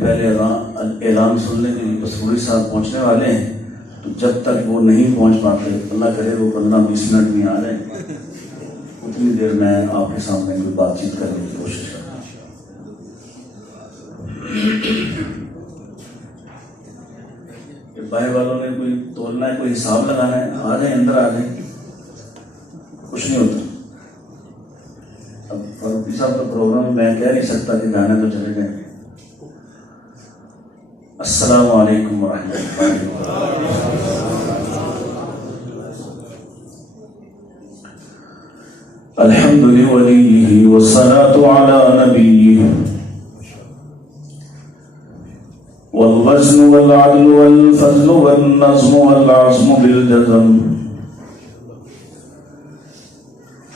پہلے اعلان سن لیں کہ بسروری صاحب پہنچنے والے ہیں، تو جب تک وہ نہیں پہنچ پاتے، اللہ کرے وہ 15-20 منٹ میں آ رہے ہیں، اتنی دیر میں آپ کے سامنے کوئی بات چیت کرنے کی کوشش کروں۔ بھائی والوں نے کوئی تولنا ہے، کوئی حساب لگانا ہے، آ جائیں، اندر آ جائیں، کچھ نہیں ہوتا۔ اب فاروقی صاحب کا پروگرام میں کہہ نہیں سکتا کہ گانے تو چلے گئے۔ السلام علیکم ورحمۃ اللہ وبرکاتہ۔ الحمد لولیہ والصلاة علی نبیہ، والوزن والعدل والفضل والنظم والعزم بالجزم،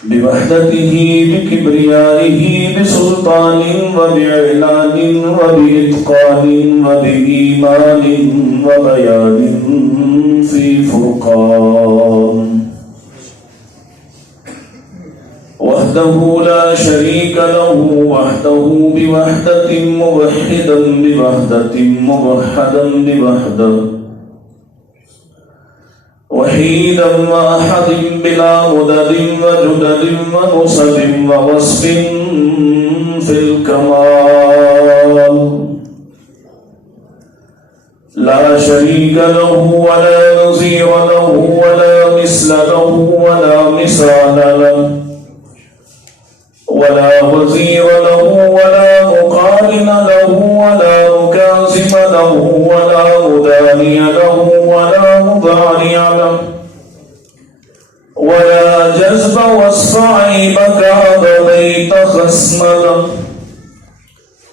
بوحدته بكبريائه بسلطان وبإعلان وبإتقان وبإيمان وبيان في فرقان، وحده لا شريك له، وحده بوحدة موحدا بوحدة موحدا بوحدة، وحيدا وأحد بلا مدد وجدد ونصب ووصف في الكمال، لا شريك له ولا نظير له ولا مثل له ولا مثال له ولا وزير له ولا مقارن له ولا مكاسب له ولا مداني له ولا مضارع له ولا جذب وصف عيب كعب بيت خصم له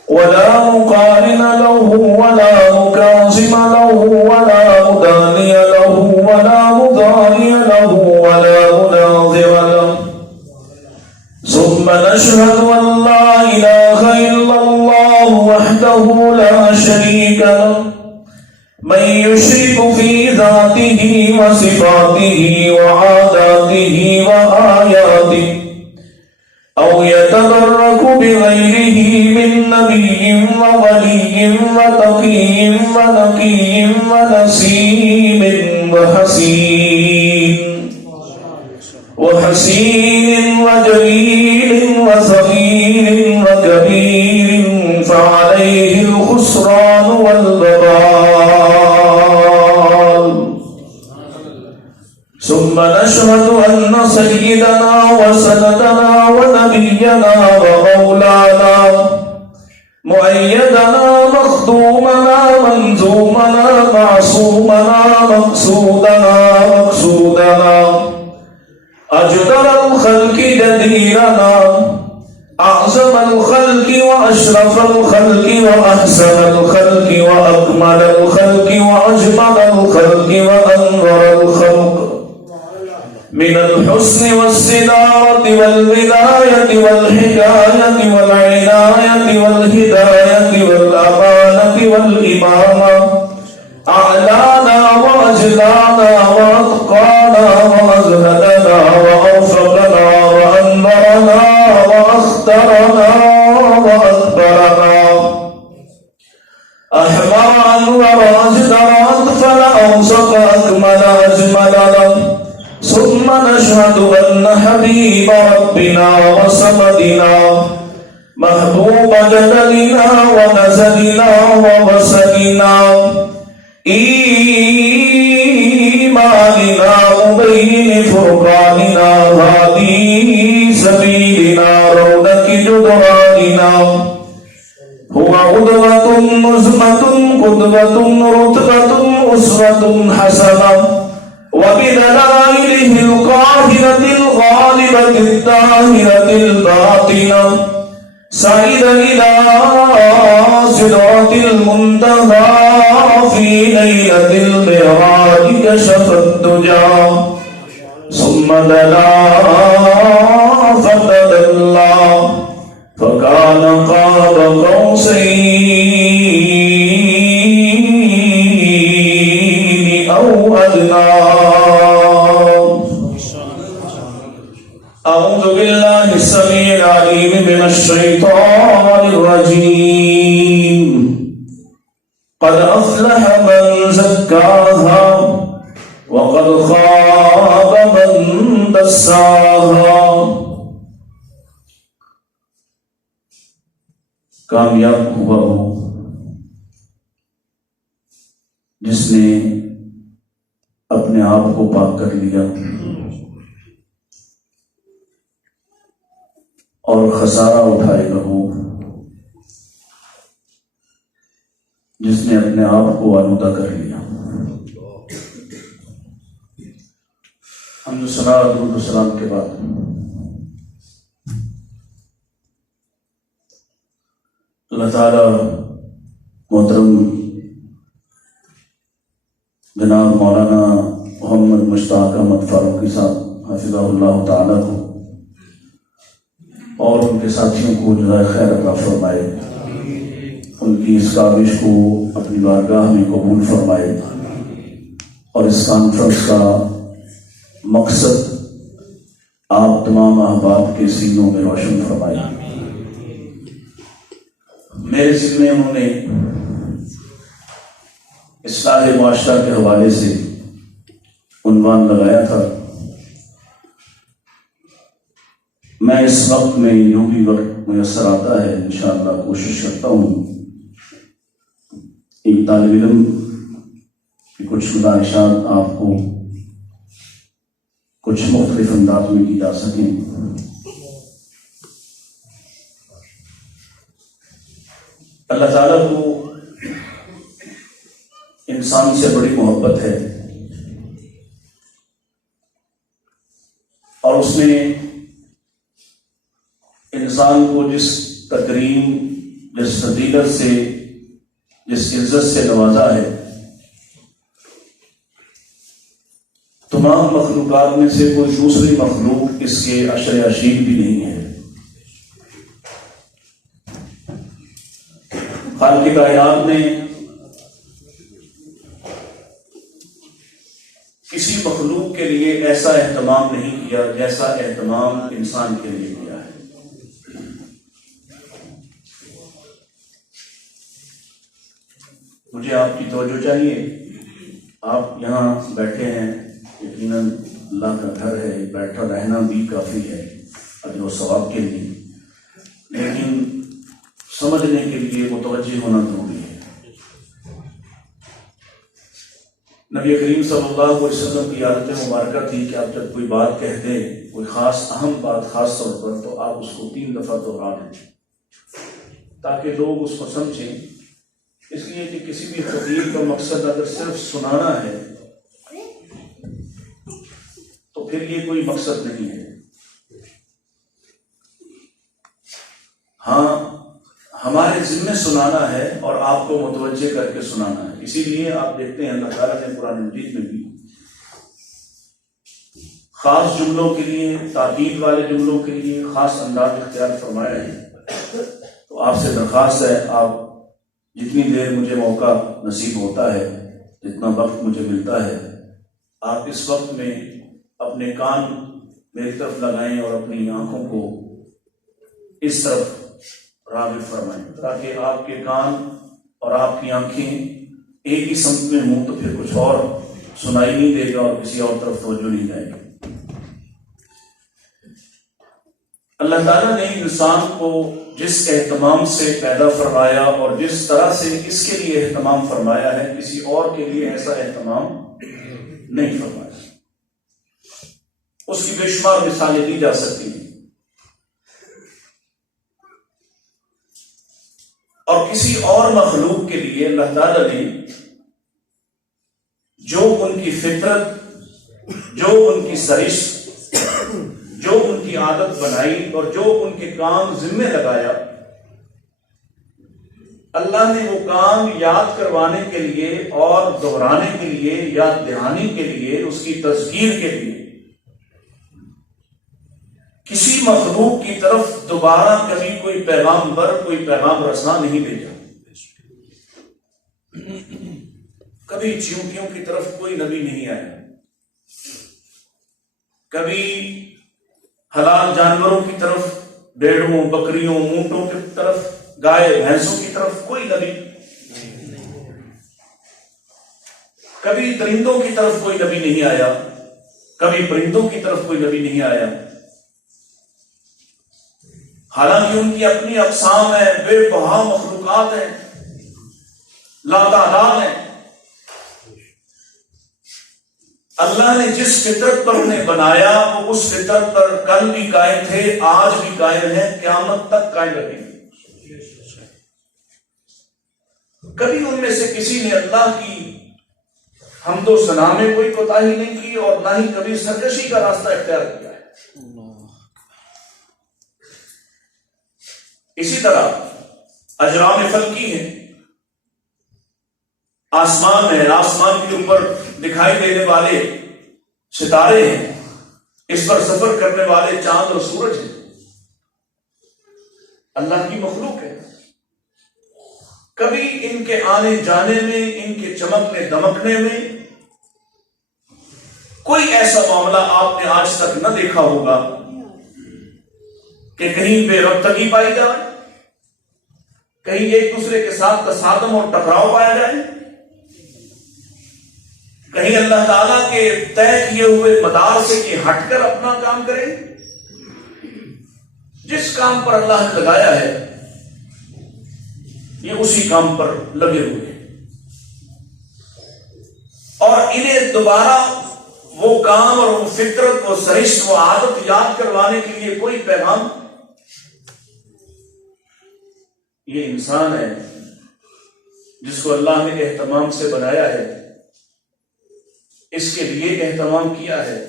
ولا مقارن له ولا مكاسب له ولا مداني له ولا مضارع له ولا مناظر له، ثم نشهد أن لا إله إلا الله وحده لا شريك له، من يشرك في ذاته وصفاته وعاداته وآياته أو يتبرك بغيره من نبي وولي وتقي ونقي ونسيم وحسين وجليل وصغير وكبير، فعليه الخسران والبطال. ثم نشهد أن سيدنا وسندنا ونبينا ومولانا مؤيدنا مخدومنا منزومنا معصومنا مقصودنا أجدر الخلق جديرنا أعظم الخلق وأشرف الخلق وأحسن الخلق وأكمل الخلق وأجمل الخلق وأنور الخلق، من الحسن والصدارة والولاية والحكاية والعناية والهداية والأمانة والإمامة، أعلانا وأجلانا وأتقانا وأزهدنا وأرفقنا وأنورنا وأخترنا وأكبرنا، أحمر أنور أجدر أطفل أوسط أكمل أجمل له. ثم نشهد أن حبيب ربنا وصمدنا محبوب جدلنا ونزلنا ووسلنا إيماننا مبين فرقاننا هادي سبيلنا رونق جدراننا، هو قدوة نزمة قدوة رتبة أسوة حسنة، وبدلائله القاهرة الغالبة الطاهرة الباطنة سعيد إلى صراط المنتهى، في ليلة المعراج كشف الدجى ثم دنا فتدلى فكان قاب قوسين أو أدنى. أعوذ بالله السميع العليم من الشيطان الرجيم قد أفلح من زكاها وقد خاب من دساها. کامیاب ہوا وہ جس نے اپنے آپ کو پاک کر لیا، اور خسارہ اٹھائے گا وہ جس نے اپنے آپ کو آلودہ کر لیا. حمد و ثنا درود و سلام کے بعد اللہ تعالی محترم جناب مولانا محمد مشتاق احمد فاروقی صاحب حفظہ اللہ تعالی کو اور ان کے ساتھیوں کو جزائے خیر عطا فرمائے، ان کی اس کاوش کو اپنی بارگاہ میں قبول فرمائے، اور اس کانفرنس کا مقصد آپ تمام احباب کے سینوں میں روشن فرمائے. میرے ذہن میں انہوں نے اصلاح معاشرہ کے حوالے سے عنوان لگایا تھا. میں اس وقت میں یوں بھی وقت میسر آتا ہے انشاءاللہ کوشش کرتا ہوں ایک طالب علم کی کچھ گزارشات آپ کو کچھ مختلف انداز میں کی جا سکیں. اللہ تعالیٰ کو انسان سے بڑی محبت ہے، اور اس نے انسان کو جس تکریم، جس فضیلت سے، جس عزت سے نوازا ہے، تمام مخلوقات میں سے کوئی دوسری مخلوق اس کے عشر عشیر بھی نہیں ہے. خالق کائنات نے کسی مخلوق کے لیے ایسا اہتمام نہیں کیا جیسا اہتمام انسان کے لیے کیا ہے. مجھے آپ کی توجہ چاہیے. آپ یہاں بیٹھے ہیں، یقیناً اللہ کا گھر ہے، بیٹھا رہنا بھی کافی ہے اجر و ثواب کے لیے، لیکن سمجھنے کے لیے متوجہ ہونا ضروری ہے. نبی کریم صلی اللہ علیہ وسلم کی عادت مبارکہ تھی کہ آپ جب کوئی بات کہہ دیں، کوئی خاص اہم بات خاص طور پر، تو آپ اس کو 3 دفعہ دہرا دیں تاکہ لوگ اس کو سمجھیں. اس لیے کہ کسی بھی خطیب کا مقصد اگر صرف سنانا ہے تو پھر یہ کوئی مقصد نہیں ہے. ہاں، ہمارے ذمہ سنانا ہے اور آپ کو متوجہ کر کے سنانا ہے. اسی لیے آپ دیکھتے ہیں اللہ تعالیٰ نے قرآن مجید میں بھی خاص جملوں کے لیے، تاکید والے جملوں کے لیے خاص انداز اختیار فرمایا ہے. تو آپ سے درخواست ہے، آپ جتنی دیر مجھے موقع نصیب ہوتا ہے، جتنا وقت مجھے ملتا ہے، آپ اس وقت میں اپنے کان میری طرف لگائیں اور اپنی آنکھوں کو اس طرف راغب فرمائیں تاکہ آپ کے کان اور آپ کی آنکھیں ایک ہی سمت میں ہوں تو پھر کچھ اور سنائی نہیں دے گا اور کسی اور طرف توجہ نہیں جائے گا. اللہ تعالیٰ نے انسان کو جس اہتمام سے پیدا فرمایا اور جس طرح سے اس کے لیے اہتمام فرمایا ہے، کسی اور کے لیے ایسا اہتمام نہیں فرمایا. اس کی بے شمار مثالیں دی جا سکتی ہیں، اور کسی اور مخلوق کے لیے اللہ تعالیٰ نے جو ان کی فطرت، جو ان کی سرشت، جو ان کی عادت بنائی اور جو ان کے کام ذمہ لگایا، اللہ نے وہ کام یاد کروانے کے لیے اور دہرانے کے لیے، یاد دہانی کے لیے، اس کی تذکیر کے لیے کسی مخلوق کی طرف دوبارہ کبھی کوئی پیغامبر، کوئی پیغام رساں نہیں بھیجا. کبھی چیونٹیوں کی طرف کوئی نبی نہیں آیا، کبھی حلال جانوروں کی طرف بھیڑوں بکریوں اونٹوں کی طرف گائے بھینسوں کی طرف کوئی نبی، کبھی درندوں کی طرف کوئی نبی نہیں آیا، کبھی پرندوں کی طرف کوئی نبی نہیں آیا، حالانکہ ان کی اپنی اقسام ہیں، بے بہا مخلوقات ہیں، لاتعداد ہیں۔ اللہ نے جس فطرت پر انہیں بنایا وہ اس فطرت پر کل بھی قائم تھے، آج بھی قائم ہیں، قیامت تک قائم رہیں گے۔ کبھی ان میں سے کسی نے اللہ کی حمد و ثنا میں کوئی کوتاہی نہیں کی اور نہ ہی کبھی سرکشی کا راستہ اختیار کیا ہے۔ اسی طرح اجرام فلکی ہیں، آسمان ہے، آسمان کے اوپر دکھائی دینے والے ستارے ہیں، اس پر سفر کرنے والے چاند اور سورج ہیں، اللہ کی مخلوق ہے۔ کبھی ان کے آنے جانے میں، ان کے چمکنے دمکنے میں کوئی ایسا معاملہ آپ نے آج تک نہ دیکھا ہوگا کہ کہیں بے ربطگی پائی جائے، کہیں ایک دوسرے کے ساتھ تصادم اور ٹکراؤ پایا جائے، کہیں اللہ تعالیٰ کے طے کیے ہوئے مدار سے کہ ہٹ کر اپنا کام کریں۔ جس کام پر اللہ نے لگایا ہے یہ اسی کام پر لگے ہوئے ہیں، اور انہیں دوبارہ وہ کام اور وہ فطرت، وہ سرشت، وہ عادت یاد کروانے کے لیے کوئی پیغام۔ یہ انسان ہے جس کو اللہ نے اہتمام سے بنایا ہے، اس کے لیے اہتمام کیا ہے،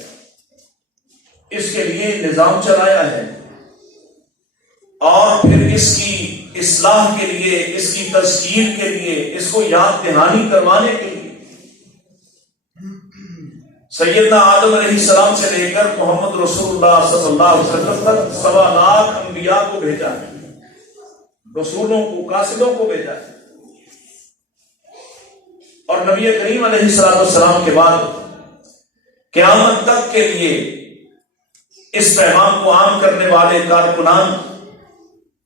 اس کے لیے نظام چلایا ہے، اور پھر اس کی اصلاح کے لیے، اس کی تذکیر کے لیے، اس کو یاد دہانی کروانے کے لیے سیدنا آدم علیہ السلام سے لے کر محمد رسول اللہ صلی اللہ علیہ وسلم تک 1.25 لاکھ انبیاء کو بھیجا ہے، رسولوں کو، قاصدوں کو بھیجا ہے، اور نبی کریم علیہ السلام کے بعد قیامت تک کے لیے اس پیغام کو عام کرنے والے کارکنان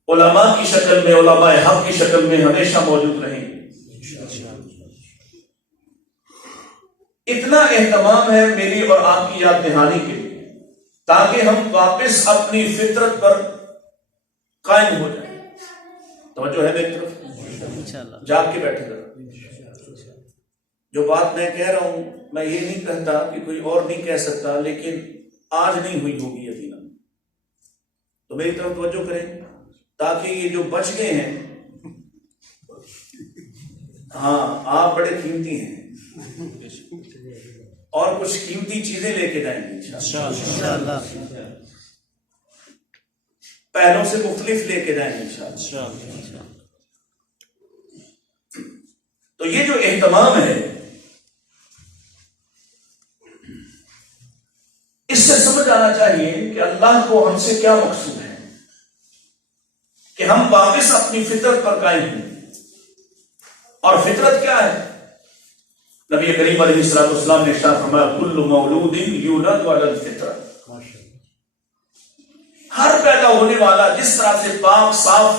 علماء کی شکل میں، علماء حق کی شکل میں ہمیشہ موجود رہیں گے۔ اتنا اہتمام ہے میری اور آپ کی یاد دہانی کے لیے تاکہ ہم واپس اپنی فطرت پر قائم ہو جائیں۔ توجہ ہے میری طرف؟ جاگ کے بیٹھے ذرا۔ جو بات میں کہہ رہا ہوں میں یہ نہیں کہتا کہ کوئی اور نہیں کہہ سکتا، لیکن آج نہیں ہوئی ہوگی یقیناً، تو میری طرف توجہ کریں تاکہ یہ جو بچ گئے ہیں، ہاں آپ بڑے قیمتی ہیں اور کچھ قیمتی چیزیں لے کے جائیں گے انشاءاللہ، پہلوں سے مختلف لے کے جائیں گے انشاءاللہ۔ تو یہ جو اہتمام ہے اس سے سمجھ آنا چاہیے کہ اللہ کو ہم سے کیا مقصود ہے کہ ہم واپس اپنی فطرت پر قائم ہیں۔ اور فطرت کیا ہے؟ نبی کریم علیہ السلام نے ارشاد فرمایا کل مولود یولد علی الفطرہ، ہر پیدا ہونے والا جس طرح سے پاک صاف،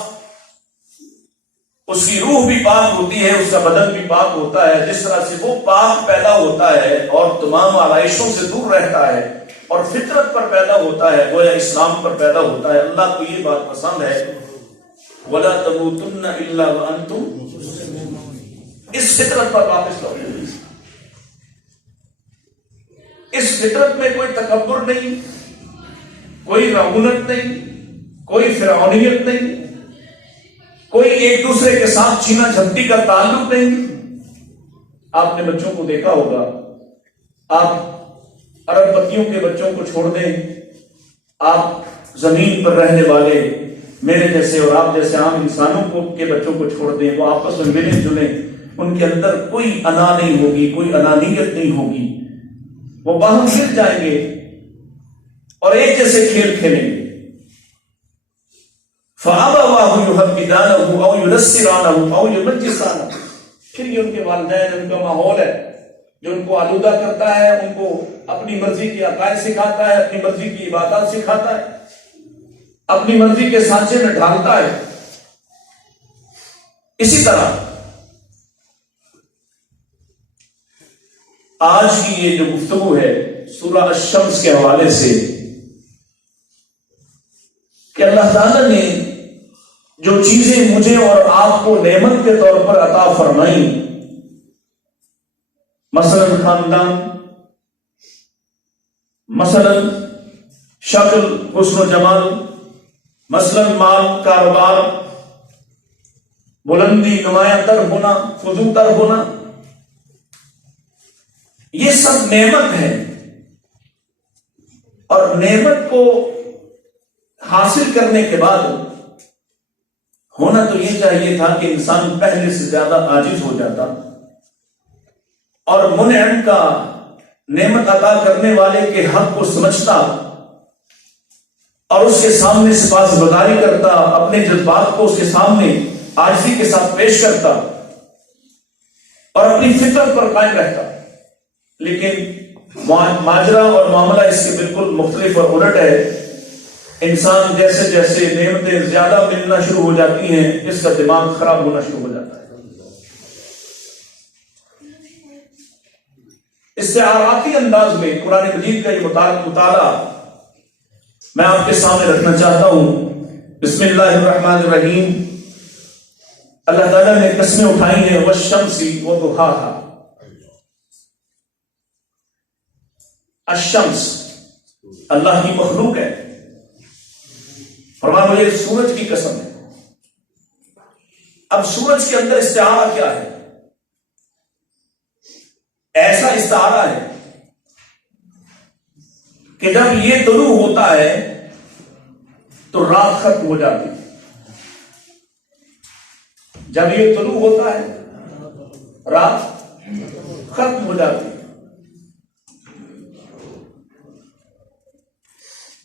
اس کی روح بھی پاک ہوتی ہے، اس کا بدن بھی پاک ہوتا ہے، جس طرح سے وہ پاک پیدا ہوتا ہے اور تمام آلائشوں سے دور رہتا ہے اور فطرت پر پیدا ہوتا ہے، گویا اسلام پر پیدا ہوتا ہے۔ اللہ کو یہ بات پسند ہے وَلَا تَمُوتُنَّ إِلَّا وَأَنْتُمْ، اس فطرت پر واپس لوٹیں۔ اس فطرت میں کوئی تکبر نہیں، کوئی رعونت نہیں، کوئی فرعونیت نہیں، کوئی ایک دوسرے کے ساتھ چھینا جھپٹی کا تعلق نہیں۔ آپ نے بچوں کو دیکھا ہوگا، آپ ارب پتیوں کے بچوں کو چھوڑ دیں، آپ زمین پر رہنے والے میرے جیسے اور آپ جیسے عام انسانوں کے بچوں کو چھوڑ دیں، وہ آپس میں ملیں جلیں، ان کے اندر کوئی انا نہیں ہوگی، کوئی انانیت نہیں ہوگی، وہ باہم مل جائیں گے اور ایک جیسے کھیل کھیلیں گے۔ فَأَبَوَاهُ يُحَوِّدَانَهُ أَوْ يُنَصِّرَانَهُ أَوْ يُمَجِّسَانَهُ، پھر یہ ان کے والدین، ان کا ماحول ہے جو ان کو آلودہ کرتا ہے، ان کو اپنی مرضی کے عقائد سکھاتا ہے، اپنی مرضی کی عبادات سکھاتا ہے، اپنی مرضی کے سانچے میں ڈھالتا ہے، اسی طرح آج کی یہ جو گفتگو ہے سورہ الشمس کے حوالے سے، کہ اللہ تعالیٰ نے جو چیزیں مجھے اور آپ کو نعمت کے طور پر عطا فرمائیں، مثلا خاندان، مثلا شکل حسن و جمال، مثلا مال، کاروبار، بلندی، نمایاں تر ہونا، فزوں تر ہونا، یہ سب نعمت ہے۔ اور نعمت کو حاصل کرنے کے بعد ہونا تو یہ چاہیے تھا کہ انسان پہلے سے زیادہ عاجز ہو جاتا اور منعم کا، نعمت عطا کرنے والے کے حق کو سمجھتا اور اس کے سامنے سپاسگزاری کرتا، اپنے جذبات کو اس کے سامنے عاجزی کے ساتھ پیش کرتا اور اپنی فطرت پر قائم رہتا۔ لیکن ماجرا اور معاملہ اس کے بالکل مختلف اور الٹ ہے۔ انسان جیسے جیسے نعمتیں زیادہ ملنا شروع ہو جاتی ہیں، اس کا دماغ خراب ہونا شروع ہو جاتا ہے۔ استعاراتی انداز میں قرآن مجید کا یہ مطالعہ میں آپ کے سامنے رکھنا چاہتا ہوں۔ بسم اللہ الرحمن الرحیم۔ اللہ تعالیٰ نے قسمیں اٹھائی ہیں، والشمس وضحاہا۔ الشمس اللہ کی مخلوق ہے، فرمایا مجھے سورج کی قسم ہے۔ اب سورج کے اندر استعارہ کیا ہے؟ ایسا استعارہ ہے کہ جب یہ طلوع ہوتا ہے تو رات ختم ہو جاتی ہے۔ جب یہ طلوع ہوتا ہے رات ختم ہو جاتی ہے،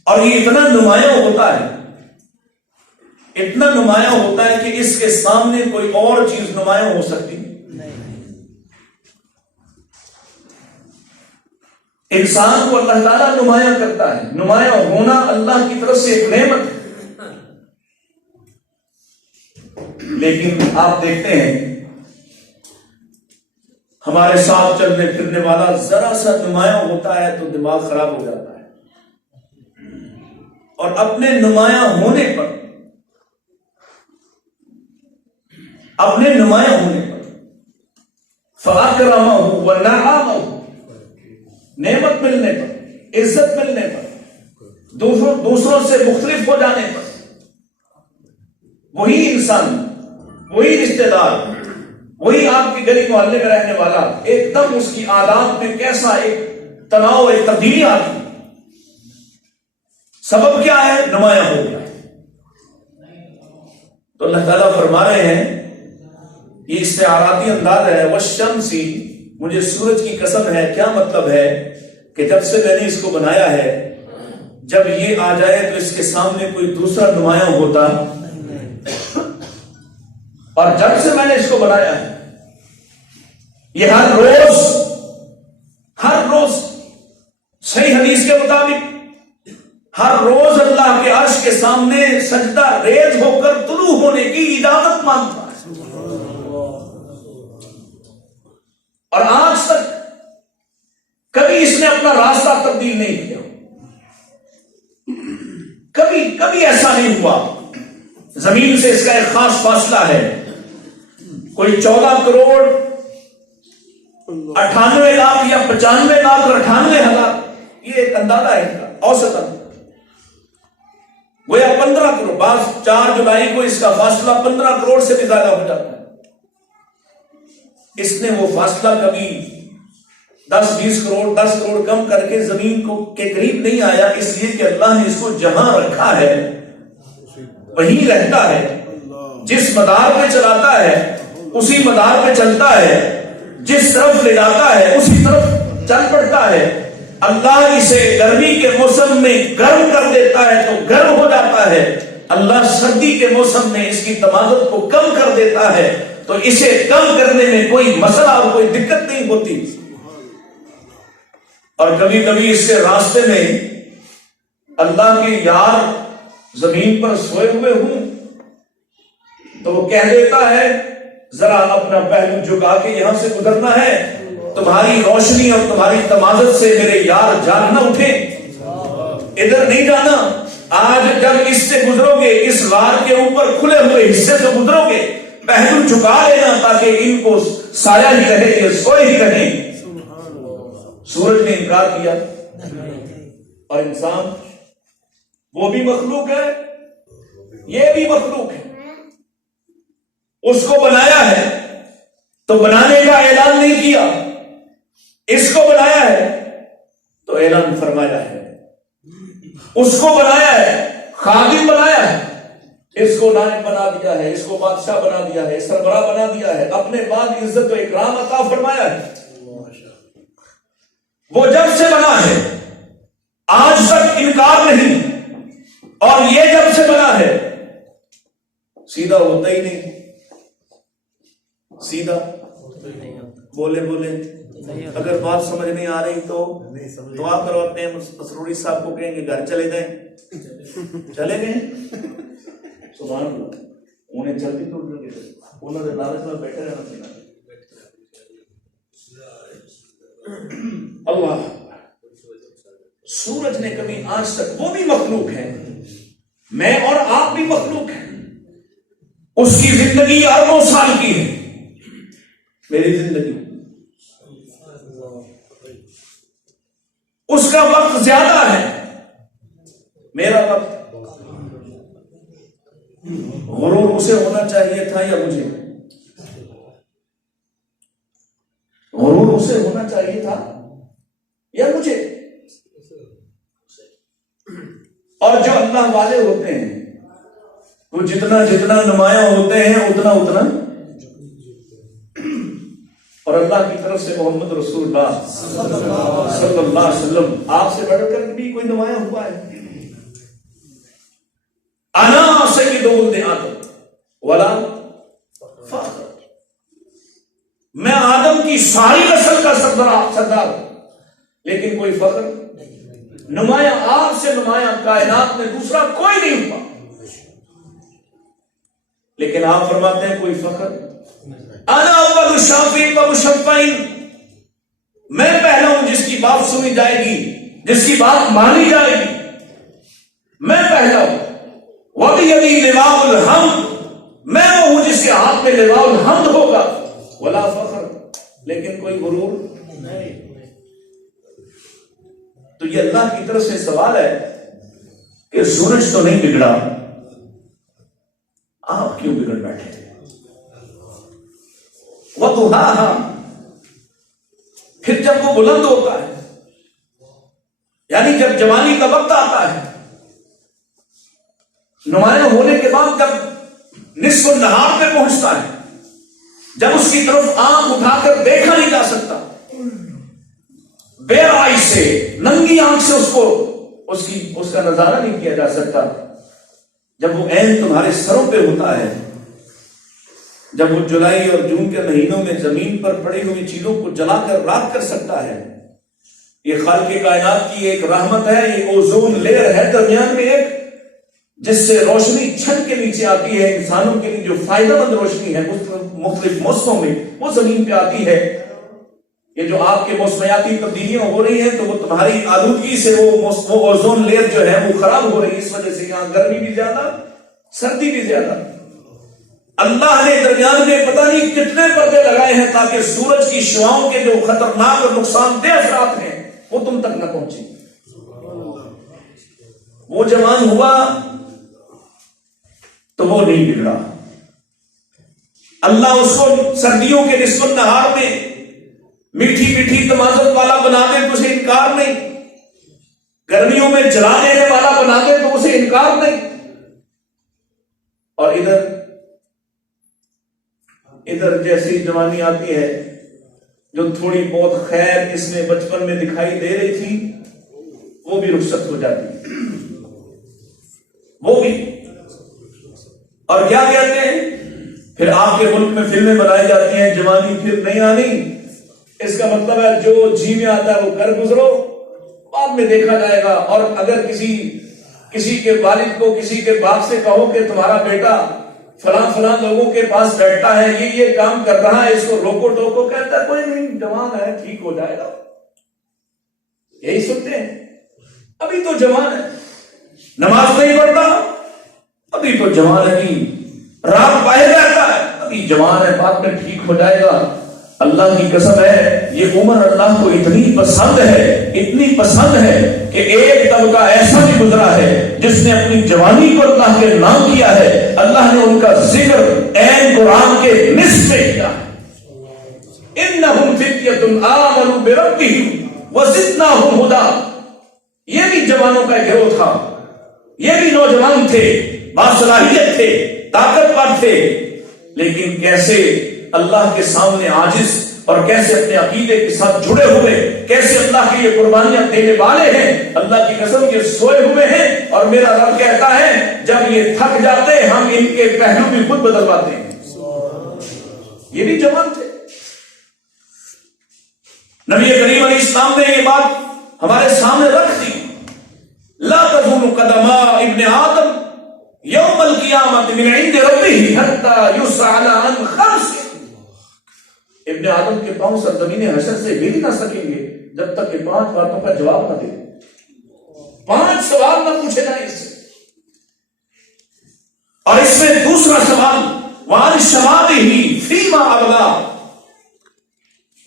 اور یہ اتنا نمایاں ہوتا ہے، اتنا نمایاں ہوتا ہے کہ اس کے سامنے کوئی اور چیز نمایاں ہو سکتی نہیں۔ انسان کو اللہ تعالیٰ نمایاں کرتا ہے، نمایاں ہونا اللہ کی طرف سے ایک نعمت ہے۔ لیکن آپ دیکھتے ہیں ہمارے ساتھ چلنے پھرنے والا ذرا سا نمایاں ہوتا ہے تو دماغ خراب ہو جاتا ہے، اور اپنے نمایاں ہونے پر، اپنے نمایاں ہونے پر فَأَكْرَمَهُ وَنَعَمَهُ، نعمت ملنے پر، عزت ملنے پر، دوسروں سے مختلف ہو جانے پر، وہی انسان، وہی رشتہ دار، وہی آپ کی گلی محلے میں رہنے والا، ایک دم اس کی عادات میں کیسا ایک تناؤ، ایک تبدیلی آتی۔ سبب کیا ہے؟ نمایاں ہو گیا۔ تو اللہ تعالیٰ فرما رہے ہیں، یہ استعاراتی انداز ہے، والشمس، مجھے سورج کی قسم ہے۔ کیا مطلب ہے؟ کہ جب سے میں نے اس کو بنایا ہے، جب یہ آ جائے تو اس کے سامنے کوئی دوسرا نمایاں ہوتا، اور جب سے میں نے اس کو بنایا ہے، یہ ہر روز صحیح حدیث کے مطابق ہر روز اللہ کے عرش کے سامنے سجدہ ریز ہو کر طلوع ہونے کی اجازت مانگتا ہے، اور آج تک کبھی اس نے اپنا راستہ تبدیل نہیں کیا۔ کبھی ایسا نہیں ہوا۔ زمین سے اس کا ایک خاص فاصلہ ہے، کوئی 14 کروڑ 98 لاکھ یا 95 لاکھ اور 98 ہزار، یہ ایک اندازہ ہے ان کا اوسطاً، گویا 15 کروڑ، بعض 4 جولائی کو اس کا فاصلہ 15 کروڑ سے بھی زیادہ ہو جاتا ہے۔ اس نے وہ فاصلہ کبھی 10-20 کروڑ 10 کروڑ کم کر کے زمین کو کے قریب نہیں آیا، اس لیے کہ اللہ نے اس کو جہاں رکھا ہے وہیں رہتا ہے، جس مدار پہ چلاتا ہے اسی مدار پہ چلتا ہے، جس طرف لے جاتا ہے اسی طرف چل پڑتا ہے۔ اللہ اسے گرمی کے موسم میں گرم کر دیتا ہے تو گرم ہو جاتا ہے، اللہ سردی کے موسم میں اس کی تمازت کو کم کر دیتا ہے تو اسے کم کرنے میں کوئی مسئلہ اور کوئی دقت نہیں ہوتی۔ اور کبھی کبھی اس کے راستے میں اللہ کے یار زمین پر سوئے ہوئے ہوں تو وہ کہہ دیتا ہے ذرا اپنا پہلو جھکا کے یہاں سے گزرنا ہے، تمہاری روشنی اور تمہاری تمازت سے میرے یار جان نہ اٹھے، ادھر نہیں جانا۔ آج جب اس سے گزرو گے، اس غار کے اوپر کھلے ہوئے حصے سے گزرو گے، پہلو جھکا لینا تاکہ ان کو سایہ ہی رہے، یہ سوئے ہی رہیں۔ سورج نے انکار کیا، اور انسان وہ بھی مخلوق ہے، یہ بھی مخلوق ہے، اس کو بنایا ہے تو بنانے کا اعلان نہیں کیا، اس کو بنایا ہے تو اعلان فرمایا ہے، اس کو بنایا ہے، خادم بنایا ہے، اس کو نائب بنا دیا ہے، اس کو بادشاہ بنا دیا ہے، سربراہ بنا دیا ہے، اپنے بعد عزت و اکرام عطا فرمایا ہے۔ وہ جب سے بنا ہے آج تک انکار نہیں، اور یہ جب سے بنا ہے سیدھا ہوتا ہی نہیں، سیدھا بولے بولے۔ اگر بات سمجھ نہیں آ رہی تو دعا کرو، اپنے مسروری صاحب کو کہیں گے گھر چلے جائیں، چلے گئے سبحان اللہ، انہیں جلدی تو انہوں نے لالچ میں بیٹھے رہنا۔ اللہ سورج نے کبھی آج تک، وہ بھی مخلوق ہے، میں اور آپ بھی مخلوق ہیں، اس کی زندگی اربوں سال کی ہے، میری زندگی، اس کا وقت زیادہ ہے، میرا وقت۔ غرور اسے ہونا چاہیے تھا یا مجھے؟ غرور اسے ہونا چاہیے تھا یا مجھے؟ اور جو اللہ والے ہوتے ہیں وہ جتنا جتنا نمایاں ہوتے ہیں اتنا اتنا، اور اللہ کی طرف سے محمد رسول اللہ صلی اللہ علیہ وسلم آپ سے بڑھ کر بھی کوئی نمایاں ہوا ہے؟ انا سید ولد آدم ولا فخر، میں آدم کی ساری نسل کا سردار ہوں، لیکن کوئی فخر، نمایاں آپ سے نمایاں کائنات میں دوسرا کوئی نہیں ہوا، لیکن آپ فرماتے ہیں کوئی فخر۔ انا اول الشافعین و مشفعین، میں پہلا ہوں جس کی بات سنی جائے گی، جس کی بات مانی جائے گی، میں پہلا ہوں۔ وَبِيَدِي لِوَاءُ الْحَمْدِ، میں وہ ہوں جس کے ہاتھ میں لواء الحمد ہوگا، ولا فخر، لیکن کوئی غرور نہیں۔ تو یہ اللہ کی طرف سے سوال ہے کہ سورج تو نہیں بگڑا، آپ کیوں بگڑ بیٹھے؟ وَضُحَاهَا، پھر جب وہ بلند ہوتا ہے، یعنی جب جوانی کا وقت آتا ہے، نمایاں ہونے کے بعد جب نصف النہار پہ پہنچتا ہے، جب اس کی طرف آنکھ اٹھا کر دیکھا نہیں جا سکتا، بے آئی سے، ننگی آنکھ سے اس کا نظارہ نہیں کیا جا سکتا، جب وہ عین تمہارے سروں پہ ہوتا ہے، جب وہ جولائی اور جون کے مہینوں میں زمین پر پڑی ہوئی چیزوں کو جلا کر راکھ کر سکتا ہے، یہ خالق کائنات کی ایک رحمت ہے۔ یہ اوزون لیئر ہے درمیان میں ایک، جس سے روشنی چھت کے نیچے آتی ہے، انسانوں کے لیے جو فائدہ مند روشنی ہے مختلف موسموں میں وہ زمین پہ آتی ہے۔ یہ جو آپ کے موسمیاتی تبدیلیاں ہو رہی ہیں تو وہ تمہاری آلودگی سے وہ اوزون لیئر جو ہے وہ خراب ہو رہی ہے، اس وجہ سے یہاں گرمی بھی زیادہ، سردی بھی زیادہ۔ اللہ نے درمیان میں پتہ نہیں کتنے پردے لگائے ہیں تاکہ سورج کی شعاؤں کے جو خطرناک اور نقصان دہ اثرات ہیں وہ تم تک نہ پہنچے۔ وہ جوان ہوا تو وہ نہیں بگڑا، اللہ اس کو سردیوں کے نصف النہار میں میٹھی میٹھی تمازت والا بنا دے تو اسے انکار نہیں، گرمیوں میں جلا دینے والا بنا دے تو اسے انکار نہیں، اور ادھر جیسی جوانی آتی ہے جو تھوڑی بہت خیر اس میں بچپن میں دکھائی دے رہی تھی وہ بھی رخصت ہو جاتی، وہ بھی۔ اور کیا کہتے ہیں پھر آپ کے ملک میں فلمیں بنائی جاتی ہیں جوانی پھر نہیں آنی، اس کا مطلب ہے جو جی میں آتا ہے وہ کر گزرو، بعد میں دیکھا جائے گا، اور اگر کسی کسی کے والد کو کسی کے باپ سے کہو کہ تمہارا بیٹا فلاں فلاں لوگوں کے پاس بیٹھتا ہے, یہ کام کر رہا ہے, اس کو روکو ٹوکو, کہتا ہے کوئی نہیں, جوان ہے, ٹھیک ہو جائے گا. یہی سنتے ہیں. ابھی تو جوان ہے, نماز نہیں پڑھتا, ابھی تو جوان ہے, رات باہر رہتا ہے, ابھی جوان ہے, بعد میں ٹھیک ہو جائے گا. اللہ کی قسم ہے یہ عمر اللہ کو اتنی پسند ہے, اتنی پسند ہے کہ ایک طبقہ ایسا بھی گزرا ہے جس نے اپنی جوانی کو اللہ کے نام کیا ہے, اللہ نے ان کا ذکر عین قرآن کے نصف میں کیا. انہم فتیۃ آمنوا بربہم وزدناہم ھدی. یہ بھی جوانوں کا گروہ تھا, یہ بھی نوجوان تھے, باصلاحیت تھے, طاقتور تھے, لیکن کیسے اللہ کے سامنے عاجز اور کیسے اپنے عقیدے کے ساتھ جڑے ہوئے, کیسے اللہ کی یہ قربانیاں دینے والے ہیں. اللہ کی قسم یہ سوئے ہوئے ہیں, اور میرا رب کہتا ہے جب یہ تھک جاتے ہم ان کے پہلو بھی خود بدلواتے ہیں. یہ بھی جوان تھے. نبی کریم علیہ السلام نے یہ بات ہمارے سامنے رکھ دی. لا تزول قدم ابن آدم یوم القیامت من عند ربہ حتی یسأل عن خمس. ابن آدم کے پاؤں سرزمین حشر سے گر نہ سکیں گے جب تک کہ 5 باتوں کا جواب نہ دے, 5 سوال نہ پوچھے جائیں اس سے. اور اس میں دوسرا سوال وعن شبابہ فیما ابلا.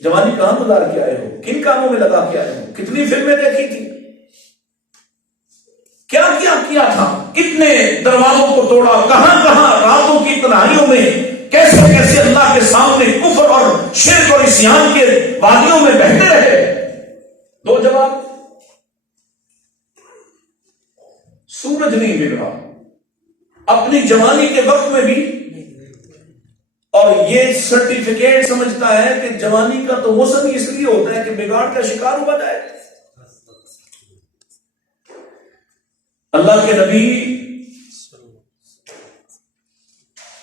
جوانی کہاں گزار کے آئے ہو, کن کاموں میں لگا کے آئے ہو, کتنی فلمیں دیکھی تھی, کیا کیا تھا, کتنے دروازوں کو توڑا, کہاں کہاں راتوں کی تنہائیوں میں کیسے کیسے اللہ کے سامنے کفر اور شرک اور عصیان کے وادیوں میں بہتے رہے. 2 جواب. سورج نہیں مل رہا اپنی جوانی کے وقت میں بھی, اور یہ سرٹیفکیٹ سمجھتا ہے کہ جوانی کا تو موسم ہی اس لیے ہوتا ہے کہ بگاڑ کا شکار ہوا جائے. اللہ کے نبی,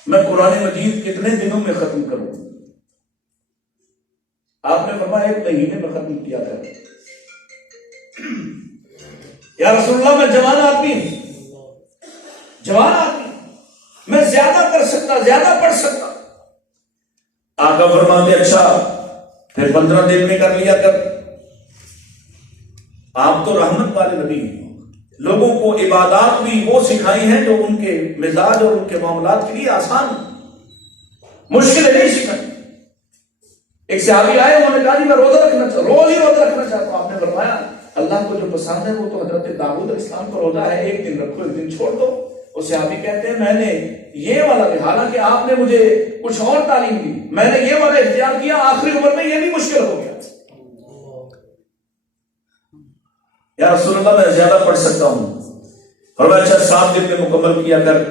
میں قرآن مجید کتنے دنوں میں ختم کروں, آپ نے فرمایا 1 مہینے میں ختم کیا تھا. یا رسول اللہ میں جوان آدمی ہوں, جوان آدمی, میں زیادہ کر سکتا, زیادہ پڑھ سکتا. آقا فرماتے اچھا پھر 15 دن میں کر لیا کر. آپ تو رحمت والے نبی ہیں, لوگوں کو عبادات بھی وہ سکھائی ہیں جو ان کے مزاج اور ان کے معاملات کے لیے آسان, مشکل نہیں سکھائی. ایک صحابی آئے, انہوں نے کہا جی میں روزہ رکھنا چاہتا ہوں, روز ہی روزہ رکھنا چاہتا ہوں. آپ نے فرمایا اللہ کو جو پسند ہے وہ تو حضرت داؤد علیہ السلام کا روزہ ہے, 1 دن رکھو 1 دن چھوڑ دو. وہ صحابی کہتے ہیں میں نے یہ والا بھی, حالانکہ آپ نے مجھے کچھ اور تعلیم دی, میں نے یہ والا اختیار کیا, آخری عمر میں یہ بھی مشکل ہو گیا. یا رسول اللہ میں زیادہ پڑھ سکتا ہوں. اور اچھا 7 دن میں مکمل کیا کر.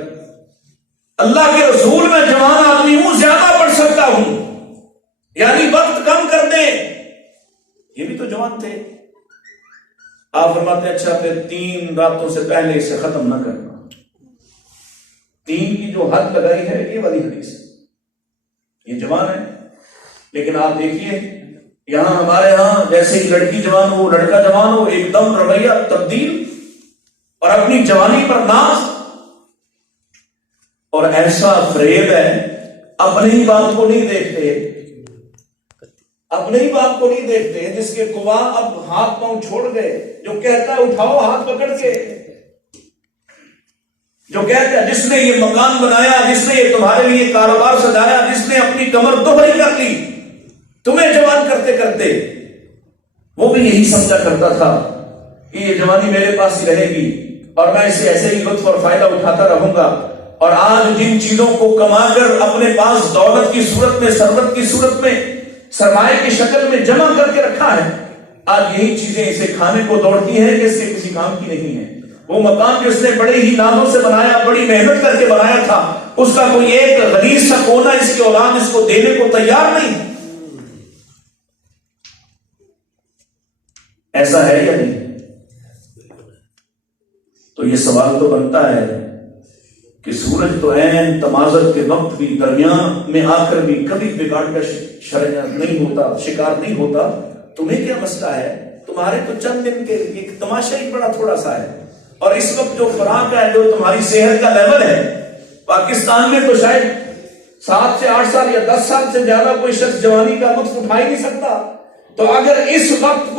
اللہ کے رسول میں جوان آدمی ہوں, زیادہ پڑھ سکتا ہوں, یعنی وقت کم کر دیں. یہ بھی تو جوان تھے. آپ فرماتے اچھا پھر 3 راتوں سے پہلے اسے ختم نہ کرنا. 3 کی جو حد لگائی ہے یہ والی حدیث ہے. یہ جوان ہے, لیکن آپ دیکھیے یہاں ہمارے ہاں جیسے ہی لڑکی جوان ہو, لڑکا جوان ہو, ایک دم رویہ تبدیل, اور اپنی جوانی پر ناز, اور ایسا فریب ہے. اپنی ہی بات کو نہیں دیکھتے, اپنے ہی بات کو نہیں دیکھتے. جس کے کنواں اب ہاتھ پاؤں چھوڑ گئے, جو کہتا ہے اٹھاؤ ہاتھ پکڑ کے, جو کہتا ہے جس نے یہ مکان بنایا, جس نے یہ تمہارے لیے کاروبار سجایا, جس نے اپنی کمر دوہری کر لی تمہیں جوان کرتے کرتے, وہ بھی یہی سمجھا کرتا تھا کہ یہ جوانی میرے پاس ہی رہے گی اور میں اسے ایسے ہی لطف اور فائدہ اٹھاتا رہوں گا. اور آج جن چیزوں کو کما کر اپنے پاس دولت کی صورت میں, ثروت کی صورت میں, سرمایہ کی شکل میں جمع کر کے رکھا ہے, آج یہی چیزیں اسے کھانے کو دوڑتی ہیں کہ اس کے کسی کام کی نہیں ہے. وہ مکان جس نے بڑے ہی نازوں سے بنایا, بڑی محنت کر کے بنایا تھا, اس کا کوئی ایک غلیظ سا کونا اس کی اولاد اس کو دینے کو تیار نہیں. ایسا ہے یا نہیں؟ تو یہ سوال تو بنتا ہے کہ سورج تو عین تمازت کے وقت بھی, درمیان میں آ کر بھی کبھی بگاڑ کا نہیں ہوتا, شکار نہیں ہوتا. تمہیں کیا مسئلہ ہے؟ تمہارے تو چند دن کے ایک تماشا ہی بڑا تھوڑا سا ہے. اور اس وقت جو خوراک ہے، جو تمہاری صحت کا لیول ہے، پاکستان میں تو شاید 7 سے 8 سال یا 10 سال سے زیادہ کوئی شخص جوانی کا لطف اٹھا ہی نہیں سکتا. تو اگر اس وقت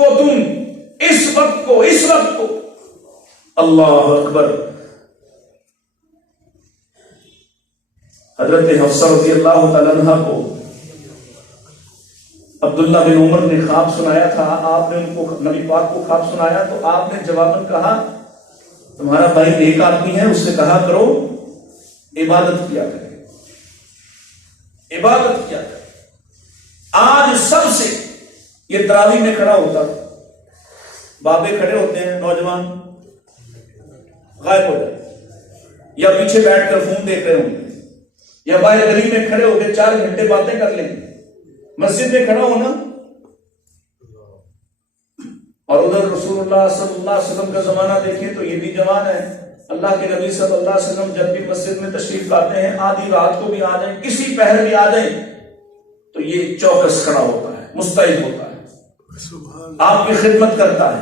کو اللہ اکبر، حضرت حفصہ رضی اللہ تعالیٰ عنہ کو عبداللہ بن عمر نے خواب سنایا تھا. آپ نے ان کو، نبی پاک کو خواب سنایا تو آپ نے جواباً کہا تمہارا بھائی نیک آدمی ہے، اس سے کہا کرو عبادت کیا کرے. آج سب سے یہ تراویح میں کھڑا ہوتا، بابے کھڑے ہوتے ہیں، نوجوان غائب ہو جائے، یا پیچھے بیٹھ کر فون دیکھ رہے ہوں گے، یا باہر گلی میں کھڑے ہو کے 4 گھنٹے باتیں کر لیں گے. مسجد میں کھڑا ہونا، اور ادھر رسول اللہ صلی اللہ علیہ وسلم کا زمانہ دیکھیں تو یہ بھی جوان ہے. اللہ کے نبی صلی اللہ علیہ وسلم جب بھی مسجد میں تشریف لاتے ہیں، آدھی رات کو بھی آ جائیں، کسی پہر بھی آ جائیں، تو یہ چوکس کھڑا ہوتا ہے، مستعد ہوتا ہے، آپ کی خدمت کرتا ہے،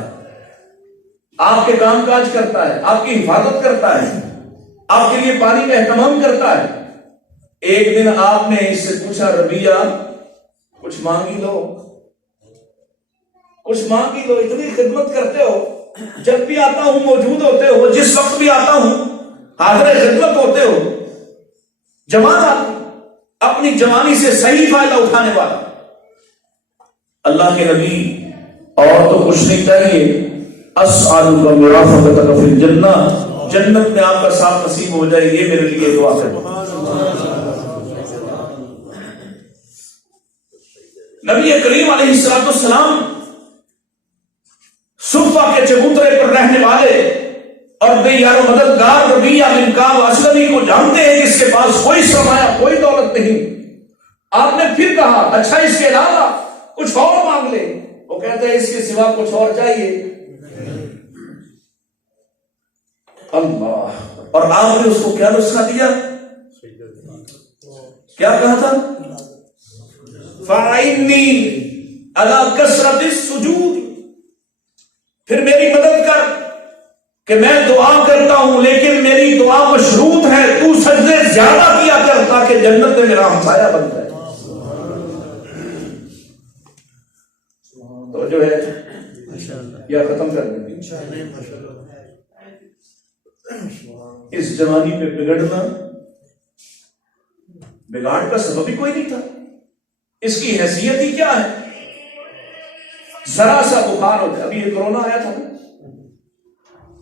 آپ کے کام کاج کرتا ہے، آپ کی حفاظت کرتا ہے، آپ کے لیے پانی کا اہتمام کرتا ہے. ایک دن آپ نے اس سے پوچھا، ربیہ کچھ مانگی لو، اتنی خدمت کرتے ہو، جب بھی آتا ہوں موجود ہوتے ہو، جس وقت بھی آتا ہوں حاضر خدمت ہوتے ہو. جوان آدمی، اپنی جوانی سے صحیح فائدہ اٹھانے والا. اللہ کے نبی اور تو کچھ نہیں چاہیے، اسألک مرافقتک فی الجنہ، جنت میں آپ کا ساتھ نصیب ہو جائے، یہ میرے لیے دعا کرو. نبی کریم علیہ السلام صفہ کے چبوترے پر رہنے والے اور بے یار و مددگار ربیہ بن کعب اسلمی کو جانتے ہیں، جس کے پاس کوئی سرمایہ، کوئی دولت نہیں. آپ نے پھر کہا اچھا اس کے علاوہ کچھ اور مانگ لے. وہ کہتے ہیں اس کے سوا کچھ اور چاہیے. اللہ، اور آپ نے اس کو کیا نسخہ دیا، کیا کہا تھا، فَعِنِّي عَلَى كَثْرَةِ السُّجُودِ، پھر میری مدد کر کہ میں دعا کرتا ہوں لیکن میری دعا مشروط ہے، تو سجدے زیادہ کیا کر تاکہ جنت میں میرا ہمسایہ بن جائے. تو جو ہے یا ختم کر دیں. اس جوانی پہ بگڑنا، بگاڑ کا سبب ہی کوئی نہیں تھا. اس کی حیثیت ہی کیا ہے، ذرا سا بخار ہوتا. ابھی یہ کرونا آیا تھا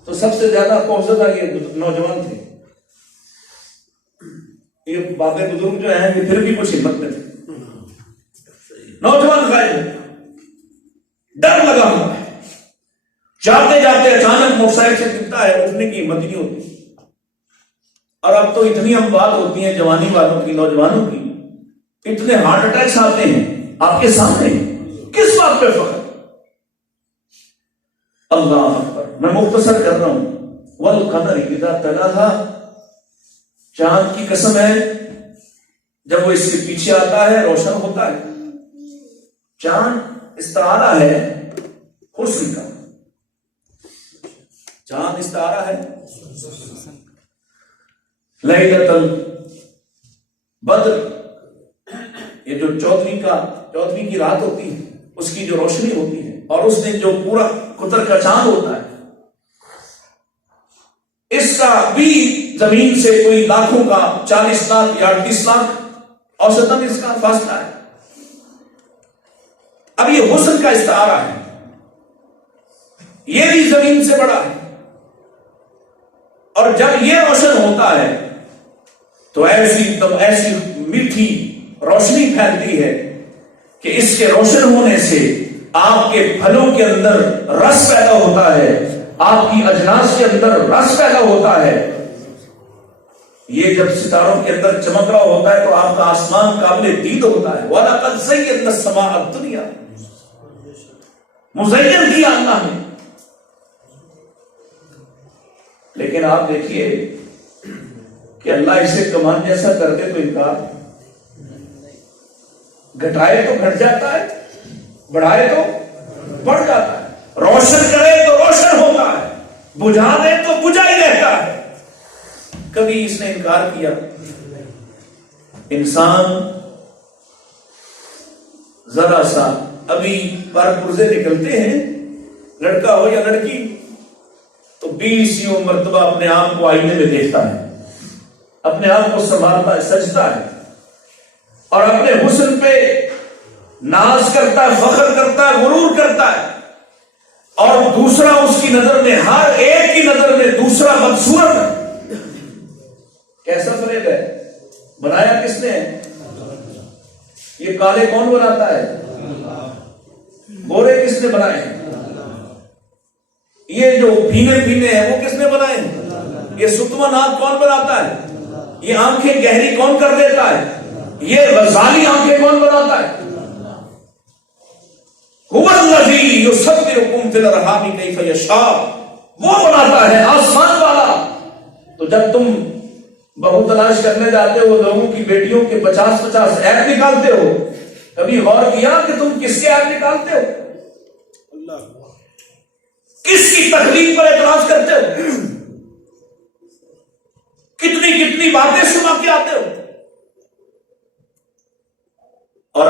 تو سب سے زیادہ خوفزدہ یہ نوجوان تھے. یہ بابے بزرگ جو ہیں یہ پھر بھی کچھ ہمت میں تھے. نوجوان غائب، ڈر لگا ہوا ہے، جاتے جاتے اچانک موٹر سائیکل سے گرتا ہے، اٹھنے کی ہمت نہیں ہوتی. اور اب تو اتنی ہم بات ہوتی ہیں جوانی والوں کی، نوجوانوں کی، اتنے ہارٹ اٹیکس آتے ہیں آپ کے سامنے، کس بات پہ فخر. اللہ اکبر. میں مختصر کر رہا ہوں. والقمر اذا تلاها، چاند کی قسم ہے جب وہ اس کے پیچھے آتا ہے روشن ہوتا ہے. چاند استعارہ ہے حسن کا، چاند استعارہ ہے. لیلۃ البدر، یہ جو 14ویں کی رات ہوتی ہے، اس کی جو روشنی ہوتی ہے، اور اس دن جو پورا قطر کا چاند ہوتا ہے، اس کا بھی زمین سے کوئی لاکھوں کا 40 لاکھ یا 38 لاکھ اوسطاً اس کا فاصلہ ہے. اب یہ حسن کا استعارہ ہے، یہ بھی زمین سے بڑا ہے. اور جب یہ روشن ہوتا ہے تو ایسی میٹھی روشنی پھیلتی ہے کہ اس کے روشن ہونے سے آپ کے پھلوں کے اندر رس پیدا ہوتا ہے، آپ کی اجناس کے اندر رس پیدا ہوتا ہے. یہ جب ستاروں کے اندر چمک رہا ہوتا ہے تو آپ کا آسمان قابل دید ہوتا ہے. وَلَقَدْ زَيَّنَّا السَّمَاءَ الدُّنْيَا، مزین کیا اللہ نے. لیکن آپ دیکھیے کہ اللہ اسے کمان جیسا کر دے تو انکار، گھٹائے تو گھٹ جاتا ہے، بڑھائے تو بڑھ جاتا ہے، روشن کرے تو روشن ہوتا ہے، بجھا دے تو بجھ کبھی اس نے انکار کیا. انسان ذرا سا ابھی پر پرزے نکلتے ہیں، لڑکا ہو یا لڑکی، تو 20 مرتبہ اپنے آپ کو آئینے میں دیکھتا ہے، اپنے آپ کو سنبھالتا ہے، سجتا ہے، اور اپنے حسن پہ ناز کرتا ہے، فخر کرتا ہے، غرور کرتا ہے. اور دوسرا اس کی نظر میں، ہر ایک کی نظر میں دوسرا بدصورت ہے. کیسا فریب ہے؟ بنایا کس نے؟ یہ کالے کون بناتا ہے؟ گورے کس نے بنائے؟ یہ جو بھینے بھینے ہیں وہ کس نے بنائے؟ یہ ستون آنکھ کون بناتا ہے؟ یہ آنکھیں گہری کون کر دیتا ہے؟ یہ غزالی آنکھیں کون بناتا ہے؟ هو الذی یصورکم فی الارحام کیف یشاء، وہ بناتا ہے، آسمان والا. تو جب تم بہو تلاش کرنے جاتے ہو، لوگوں کی بیٹیوں کے 50 ایپ نکالتے ہو، کبھی غور کیا کہ تم کس کے ایپ نکالتے ہو؟ کس کی تکلیف پر اعتراض کرتے ہو؟ کتنی باتیں سنا کے آتے ہو؟ اور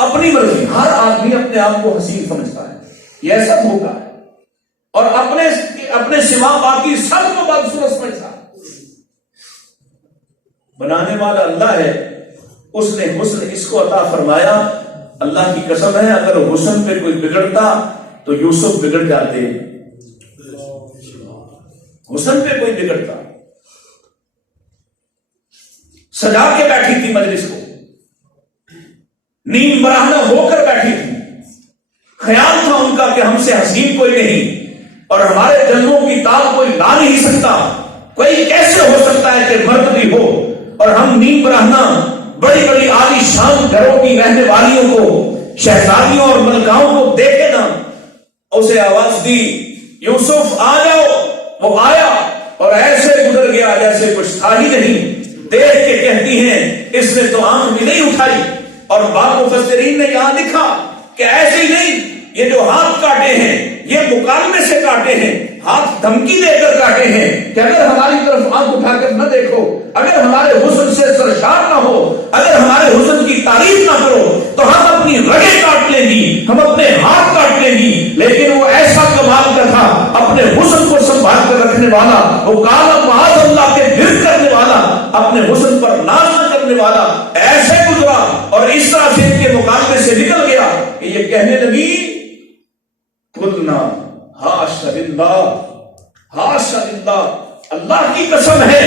اپنی مرضی، ہر آدمی اپنے آپ کو حسین سمجھتا ہے. یہ ایسا دھوکا ہے. اور اپنے سوا باقی سب کو بدصورت سمجھتا ہے. بنانے والا اللہ ہے، اس نے حسن اس کو عطا فرمایا. اللہ کی قسم ہے، اگر حسن پہ کوئی بگڑتا تو یوسف بگڑ جاتے. حسن پہ کوئی بگڑتا، سجا کے بیٹھی تھی مجلس کو، نیم براہنہ ہو کر بیٹھی تھی. خیال تھا ان کا کہ ہم سے حسین کوئی نہیں، اور ہمارے جنموں کی دال کوئی لا نہیں سکتا. کوئی کیسے ہو سکتا ہے کہ مرد بھی ہو، اور ہم نیم براہنہ بڑی بڑی عالی شان گھروں کی رہنے والیوں کو، شہزادیوں اور ملکاؤں کو دیکھے نا. اسے آواز دی، یوسف آ جاؤ. وہ آیا اور ایسے گزر گیا جیسے کچھ تھا ہی نہیں. دیکھ کے کہتی ہیں اس نے تو آنکھ بھی نہیں اٹھائی. اور بعض مفسرین نے یہاں لکھا کہ ایسے ہی نہیں، یہ جو ہاتھ کاٹے ہیں یہ مکالمے سے کاٹے ہیں، ہاتھ دھمکی دے کر کاٹے ہیں کہ اگر ہماری طرف آنکھ اٹھا کر نہ دیکھو، اگر ہمارے حسن سے سرشار نہ ہو، اگر ہمارے حسن کی تعریف نہ کرو تو ہم اپنی رگیں کاٹ لیں گی، ہم اپنے ہاتھ کاٹ لیں گی. لیکن وہ ایسا کمال کا تھا، اپنے حسن کو سنبھال کر رکھنے والا، وہ کالا معاذ اللہ کے ورد کرنے والا، اپنے حسن پر ناز نہ کرنے والا. ایسے گزرا اور اس طرح سے ان کے مقابلے سے نکل گیا کہ یہ کہنے لگی، قلنا ہاش للہ، ہاش للہ، اللہ کی قسم ہے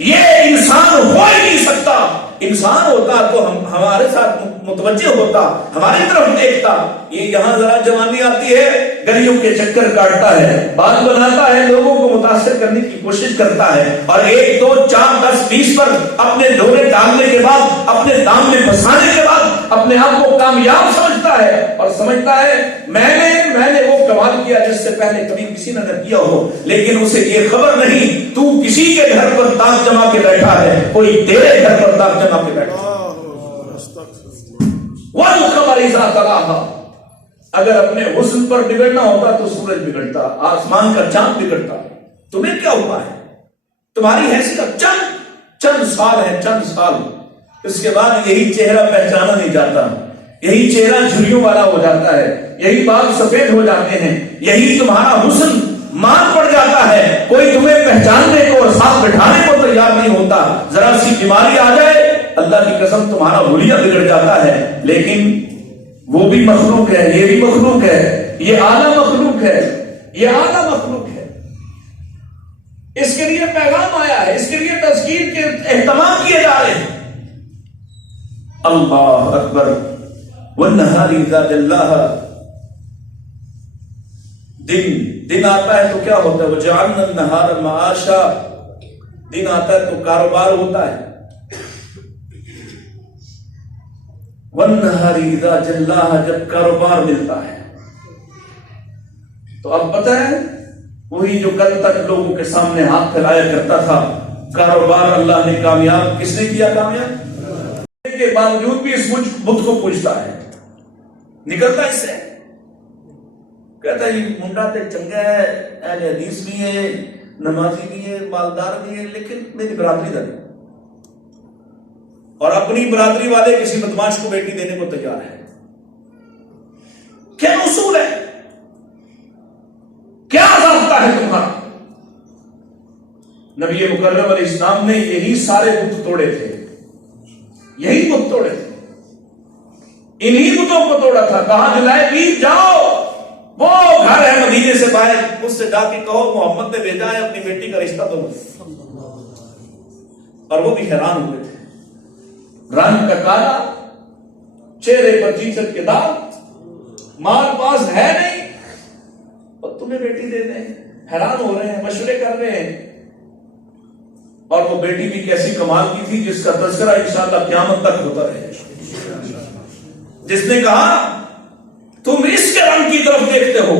یہ انسان ہو ہی نہیں سکتا. انسان ہوتا تو ہمارے ساتھ متوجہ ہوتا، ہماری طرف دیکھتا. یہ یہاں ذرا جوانی آتی ہے، گلیوں کے چکر کاٹتا ہے، بات بناتا ہے، لوگوں کو متاثر کرنے کی کوشش کرتا ہے، اور 1 2 4 10 20 پر اپنے ڈورے ڈالنے کے بعد، اپنے دام میں پھنسانے کے بعد اپنے آپ کو کامیاب سمجھتا ہے، اور سمجھتا ہے میں نے وہ کمال کیا جس سے پہلے کبھی کسی نے نہ کیا ہو. لیکن اسے یہ خبر نہیں تو کسی کے گھر پر تاج جما کے بیٹھا ہے، کوئی تیرے گھر پر تاج جما کے بیٹھا. والقمر اذا تلاها، اگر اپنے حسن پر بگڑنا ہوتا تو سورج بگڑتا، آسمان کا چاند بگڑتا. تمہیں کیا ہوا ہے؟ تمہاری حیثیت چند سال ہے، چند سال. اس کے بعد یہی چہرہ پہچانا نہیں جاتا، یہی چہرہ جھریوں والا ہو جاتا ہے، یہی بال سفید ہو جاتے ہیں، یہی تمہارا حسن مان پڑ جاتا ہے. کوئی تمہیں پہچاننے کو اور ساتھ بٹھانے کو تیار نہیں ہوتا. ذرا سی بیماری آ جائے، اللہ کی قسم تمہارا حلیہ بگڑ جاتا ہے. لیکن وہ بھی مخلوق ہے، یہ بھی مخلوق ہے، یہ اعلیٰ مخلوق ہے، یہ اعلیٰ مخلوق ہے. اس کے لیے پیغام آیا ہے، اس کے لیے تذکیر کے اہتمام کیے جا رہے ہیں. اللہ اکبر. والنہار اذا جلاھا، دن آتا ہے تو کیا ہوتا ہے؟ وجعلنا النہار معاشا، دن آتا ہے تو کاروبار ہوتا ہے. والنہار اذا جلاھا، جب کاروبار ملتا ہے. تو اب پتہ ہے وہی جو کل تک لوگوں کے سامنے ہاتھ پھیلایا کرتا تھا، کاروبار اللہ نے کامیاب کس نے کیا؟ کامیاب کے باوجود بھی اس بت کو پوچھتا ہے، نکلتا اس سے، کہتا ہے یہ منڈا تے چنگا ہے، اہل حدیث بھی ہے، نمازی بھی ہے، مالدار بھی ہے، لیکن میری برادری کا نہیں، اور اپنی برادری والے کسی بدماش کو بیٹی دینے کو تیار ہے. کیا اصول ہے؟ کیا ضابطہ ہے تمہارا؟ نبی مکرم علیہ السلام نے یہی سارے بت توڑے تھے، یہی بت توڑے تھے، انہی بتوں کو توڑا تھا. کہا جلائبی جاؤ، وہ گھر ہے مدینے سے باہر، اس سے جا کے کہو محمد نے بھیجا ہے اپنی بیٹی کا رشتہ دو. اور وہ بھی حیران ہوئے تھے. رنگ کا کالا، چہرے پر چیچک کے داغ، مال پاس ہے نہیں، اور تمہیں بیٹی دے دیں. حیران ہو رہے ہیں، مشورے کر رہے ہیں. اور وہ بیٹی بھی کیسی کمال کی تھی جس کا تذکرہ انشاءاللہ قیامت تک ہوتا رہے. جس نے کہا تم اس کے رنگ کی طرف دیکھتے ہو،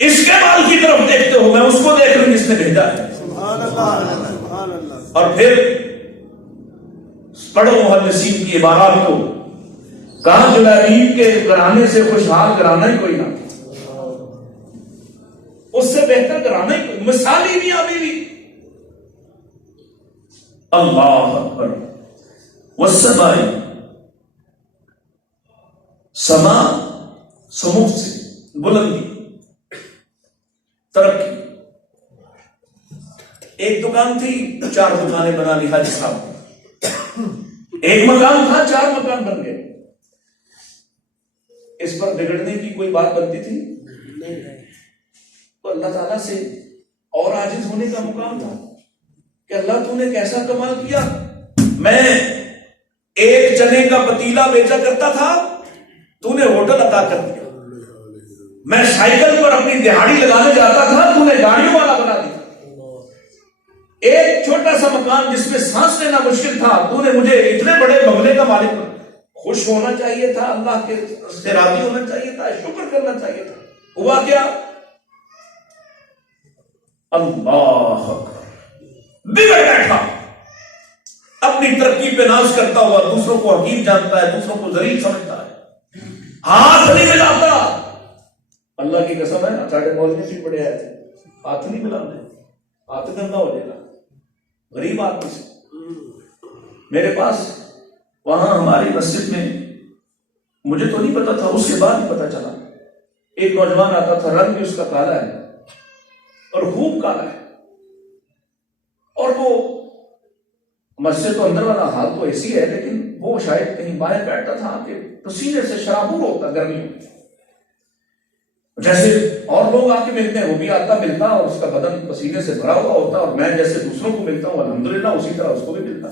اس کے مال کی طرف دیکھتے ہو، میں اس کو دیکھ رہی ہوں جس نے بھیجا ہے. اور پھر پڑھو محدثین کی عبارات کو. کہاں جلابیب کے گھرانے سے خوشحال گھرانہ ہی کوئی نہ، اس سے بہتر گھرانہ ہی کوئی، مثالی بھی ابھی بھی. اللہ اکبر. والسماء، سما سموف سے بلندی، ترقی. ایک دکان تھی، 4 دکانیں بنا لی حاجی صاحب. ایک مکان تھا، 4 مکان بن گئے. اس پر بگڑنے کی کوئی بات بنتی تھی؟ تو اللہ تعالیٰ سے اور عاجز ہونے کا مقام تھا کہ اللہ تو نے کیسا کمال کیا. میں ایک چنے کا پتیلا بیچا کرتا تھا، تو نے ہوٹل عطا کر دیا. میں سائیکل پر اپنی دہاڑی لگانے جاتا تھا، تو نے گاڑیوں والا بنا دیا. ایک چھوٹا سا مکان جس میں سانس لینا مشکل تھا، تو نے مجھے اتنے بڑے بنگلے کا مالک بنا. خوش ہونا چاہیے تھا، اللہ کے سے راضی ہونا چاہیے تھا، شکر کرنا چاہیے تھا. ہوا کیا؟ اللہ بگڑ بیٹھا. اپنی ترقی پہ ناز کرتا ہوا دوسروں کو حقیر جانتا ہے، دوسروں کو ذلیل سمجھتا ہے، ہاتھ نہیں ملاتا. اللہ کی قسم ہے، ساڑھے مولوی بھی پڑے آئے تھے، ہاتھ نہیں ملاتے، ہاتھ گندا ہو جائے گا. غریب آدمی سے میرے پاس وہاں ہماری مسجد میں، مجھے تو نہیں پتا تھا، اس کے بعد ہی پتا چلا، ایک نوجوان آتا تھا، رنگ بھی اس کا کالا ہے اور خوب کالا ہے. اور وہ مسجد تو اندر والا حال تو ایسی ہے، لیکن وہ شاید کہیں باہر بیٹھتا تھا کہ پسینے سے شرابور ہوتا گرمیوں میں. جیسے اور لوگ آ کے ملتے ہیں، وہ بھی آتا ملتا اور اس کا بدن پسینے سے بھرا ہوا ہوتا، اور میں جیسے دوسروں کو ملتا ہوں الحمدللہ اسی طرح اس کو بھی ملتا.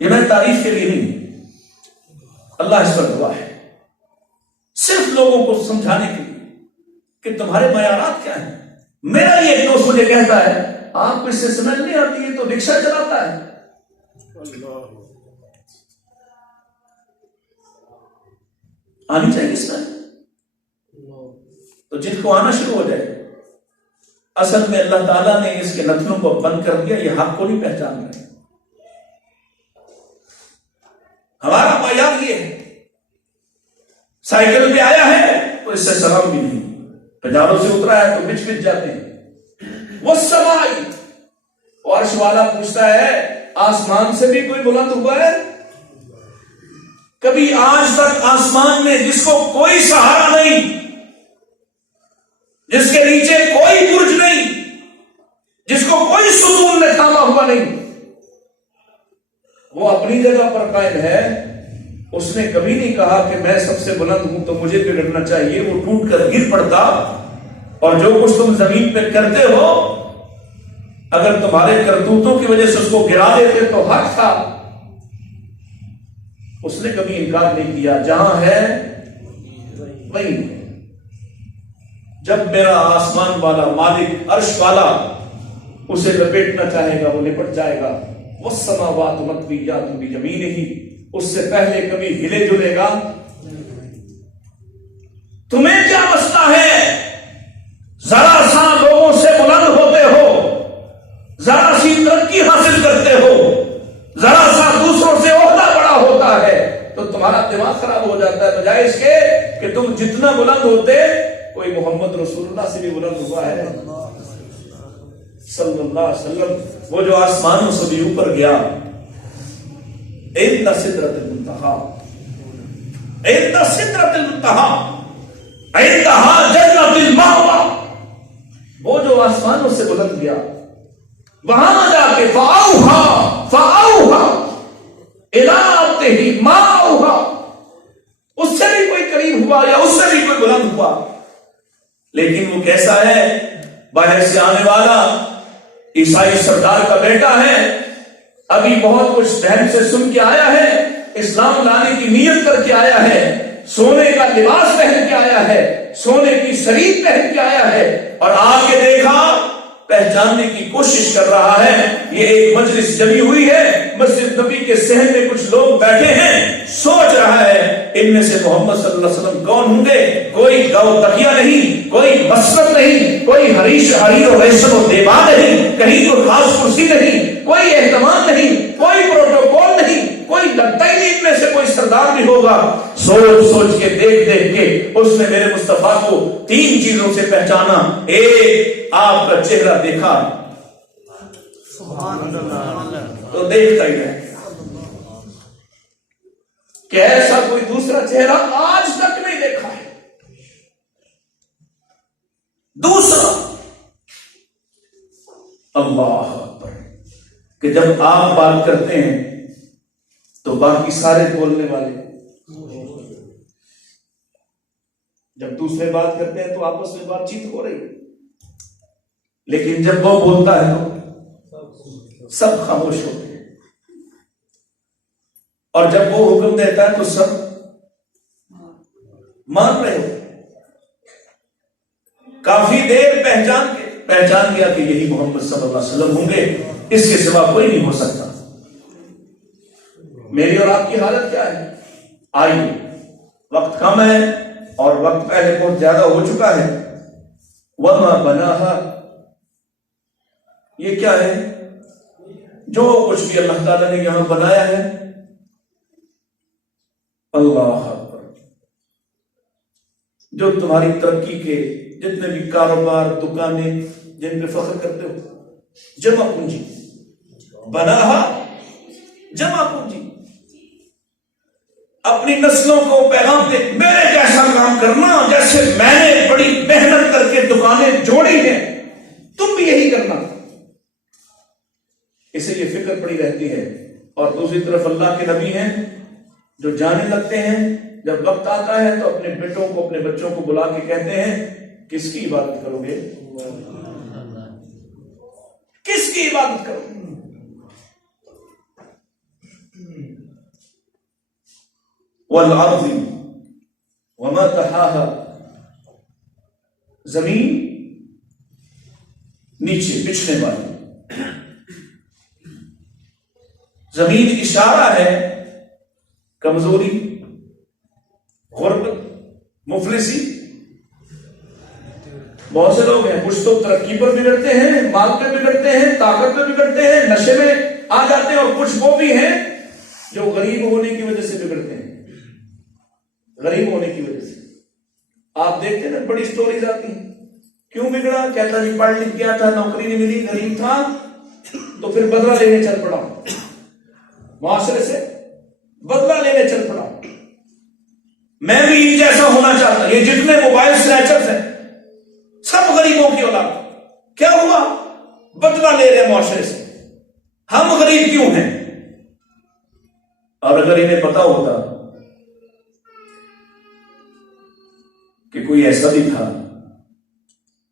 یہ میں تعریف کے لیے نہیں، اللہ اس پر دعا ہے، صرف لوگوں کو سمجھانے کے لیے کہ تمہارے معیارات کیا ہیں. میرا یہ ایک دوست مجھے کہتا ہے آپ کو اس سے سمجھ نہیں آتی ہے تو رکشہ چلاتا ہے. آنی چاہیے اس میں تو جن کو آنا شروع ہو جائے. اصل میں اللہ تعالیٰ نے اس کے نتنوں کو بند کر دیا، یہ حق کو نہیں پہچان رہے. ہمارا معیار یہ ہے، سائیکل پہ آیا ہے تو اس سے سلام بھی نہیں، پجاروں سے اترا ہے تو بچ بچ جاتے ہیں. وہ سمائی، عرش والا پوچھتا ہے آسمان سے بھی کوئی بلند ہوا ہے؟ کبھی آج تک آسمان میں جس کو کوئی سہارا نہیں، جس کے نیچے کوئی برج نہیں، جس کو کوئی ستون نے تھاما ہوا نہیں، وہ اپنی جگہ پر قائم ہے. اس نے کبھی نہیں کہا کہ میں سب سے بلند ہوں تو مجھے بگڑنا چاہیے. وہ ٹوٹ کر گر پڑتا، اور جو کچھ تم زمین پہ کرتے ہو اگر تمہارے کرتوتوں کی وجہ سے اس کو گرا دیتے تو حق تھا. اس نے کبھی انکار نہیں کیا، جہاں ہے وہیں ہے. جب میرا آسمان والا مالک عرش والا اسے لپیٹنا چاہے گا وہ لپٹ جائے گا. والسماوات مطویات بِیَمِینِہ، اس سے پہلے کبھی ہلے جلے گا. تمہیں کیا مسئلہ ہے؟ ذرا سا لوگوں سے بلند ہوتے ہو، ذرا سی ترقی حاصل کرتے ہو، ذرا سا دوسروں سے عہدہ بڑا ہوتا ہے تو تمہارا دماغ خراب ہو جاتا ہے، بجائے اس کے کہ تم جتنا بلند ہوتے، کوئی محمد رسول اللہ سے بھی بلند ہوا ہے. صلی اللہ علیہ وسلم وہ جو آسمانوں سے بھی اوپر گیا، عند سدرۃ المنتہا، عند سدرۃ المنتہا عندہا جنۃ المأویٰ، وہ جو آسمانوں سے بلند گیا وہاں جا کے فأوحیٰ الی عبدہ ما اوحیٰ، اس سے بھی کوئی قریب ہوا یا اس سے بھی کوئی بلند ہوا، لیکن وہ کیسا ہے؟ باہر سے آنے والا عیسائی سردار کا بیٹا ہے، ابھی بہت کچھ بہن سے سن کے آیا ہے، اسلام لانے کی نیت کر کے آیا ہے، سونے کا لباس پہن کے آیا ہے، سونے کی شریف پہن کے آیا ہے، اور آ کے دیکھا پہچاننے کی کوشش کر رہا ہے، یہ ایک مجلس جمی ہوئی ہے، مسجد نبی کے صحن میں کچھ لوگ بیٹھے ہیں، سوچ رہا ہے ان میں سے محمد صلی اللہ علیہ وسلم کون ہوں گے؟ کوئی گو تکیہ نہیں، کوئی مسند نہیں، کوئی حریر و ریشم و دیبا نہیں، کہیں کوئی خاص کرسی نہیں، کوئی اہتمام نہیں، کوئی پروٹوکول نہیں، کوئی لگتا ہی نہیں ان میں سے کوئی سردار بھی ہوگا۔ سوچ سوچ کے دیکھ کے اس نے میرے مصطفیٰ کو 3 چیزوں سے پہچانا۔ ایک، آپ کا چہرہ دیکھا تو دیکھتا ہی ہے کہ ایسا کوئی دوسرا چہرہ آج تک نہیں دیکھا ہے۔ دوسرا، اللہ اکبر، کہ جب آپ بات کرتے ہیں تو باقی سارے بولنے والے، جب دوسرے بات کرتے ہیں تو آپس میں بات چیت ہو رہی ہے، لیکن جب وہ بولتا ہے تو سب خاموش ہوتے ہیں، اور جب وہ حکم دیتا ہے تو سب مان رہے ہوتے ہیں۔ کافی دیر پہچان گیا کہ یہی محمد صلی اللہ علیہ وسلم ہوں گے، اس کے سوا کوئی نہیں ہو سکتا۔ میری اور آپ کی حالت کیا ہے؟ آئیے، وقت کم ہے اور وقت پہلے بہت زیادہ ہو چکا ہے۔ وما بناہا، یہ کیا ہے؟ جو کچھ بھی اللہ تعالیٰ نے یہاں بنایا ہے، اللہ اکبر، جو تمہاری ترقی کے جتنے بھی کاروبار، دکانیں جن پہ فخر کرتے ہو، جمع پونجی، بناہا جمع پونجی، اپنی نسلوں کو پیغام دے، میرے جیسا کام کرنا، جیسے میں نے بڑی محنت کر کے دکانیں جوڑی ہیں تم بھی یہی کرنا۔ اسے یہ فکر پڑی رہتی ہے، اور دوسری طرف اللہ کے نبی ہیں جو جانے لگتے ہیں، جب وقت آتا ہے تو اپنے بیٹوں کو، اپنے بچوں کو بلا کے کہتے ہیں کس کی عبادت کرو گے؟ کس کی عبادت کرو گے؟ والارض وما طحاها، زمین نیچے بچھنے والی، زمین اشارہ ہے کمزوری، غربت، مفلسی۔ بہت سے لوگ ہیں، کچھ تو ترقی پر بگڑتے ہیں، مال پہ بگڑتے ہیں، طاقت پہ بگڑتے ہیں، نشے میں آ جاتے ہیں، اور کچھ وہ بھی ہیں جو غریب ہونے کی وجہ سے بگڑتے ہیں، غریب ہونے کی وجہ سے۔ آپ دیکھتے ہیں نا، بڑی سٹوریز آتی ہیں، کیوں بگڑا؟ کہتا جی پڑھ لکھ گیا تھا، نوکری نہیں ملی، غریب تھا، تو پھر بدلہ لینے چل پڑا، معاشرے سے بدلہ لینے چل پڑا، میں بھی ان جیسا ہونا چاہتا۔ یہ جتنے موبائل سنیچرز ہیں سب غریبوں کی اولاد۔ کیا ہوا؟ بدلہ لے رہے معاشرے سے۔ ہم غریب کیوں ہیں؟ اور اگر انہیں پتا ہوتا کہ کوئی ایسا بھی تھا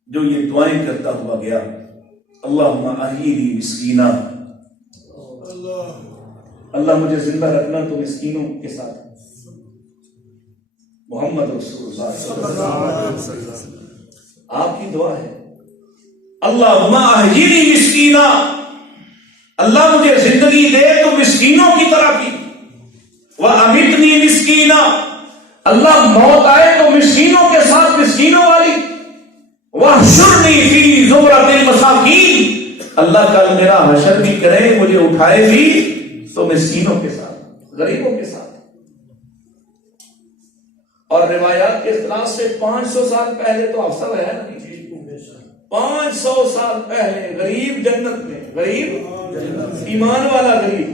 جو یہ دعائیں کرتا ہوا گیا، اللہم احیینی مسکینا، اللہ مجھے زندہ رکھنا تو مسکینوں کے ساتھ۔ محمد رسول اللہ صلی اللہ علیہ وسلم، آپ کی دعا ہے، اللہم احیینی مسکینا، اللہ مجھے زندگی دے تو مسکینوں کی طرح کی، وَأَمِتْنِي مِسْكِينًا، اللہ موت آئے تو مسکینوں کے ساتھ مسکینوں والی، وَاحْشُرْنِي فِي زُمْرَةِ الْمَسَاكِينَ، اللہ کل میرا حشر بھی کرے، مجھے اٹھائے بھی تو مسکینوں کے ساتھ، غریبوں کے ساتھ۔ اور روایات کے اختلاف سے 500 سال پہلے تو افسر ہے نا، 500 سال پہلے غریب جنت میں، غریب ایمان والا، غریب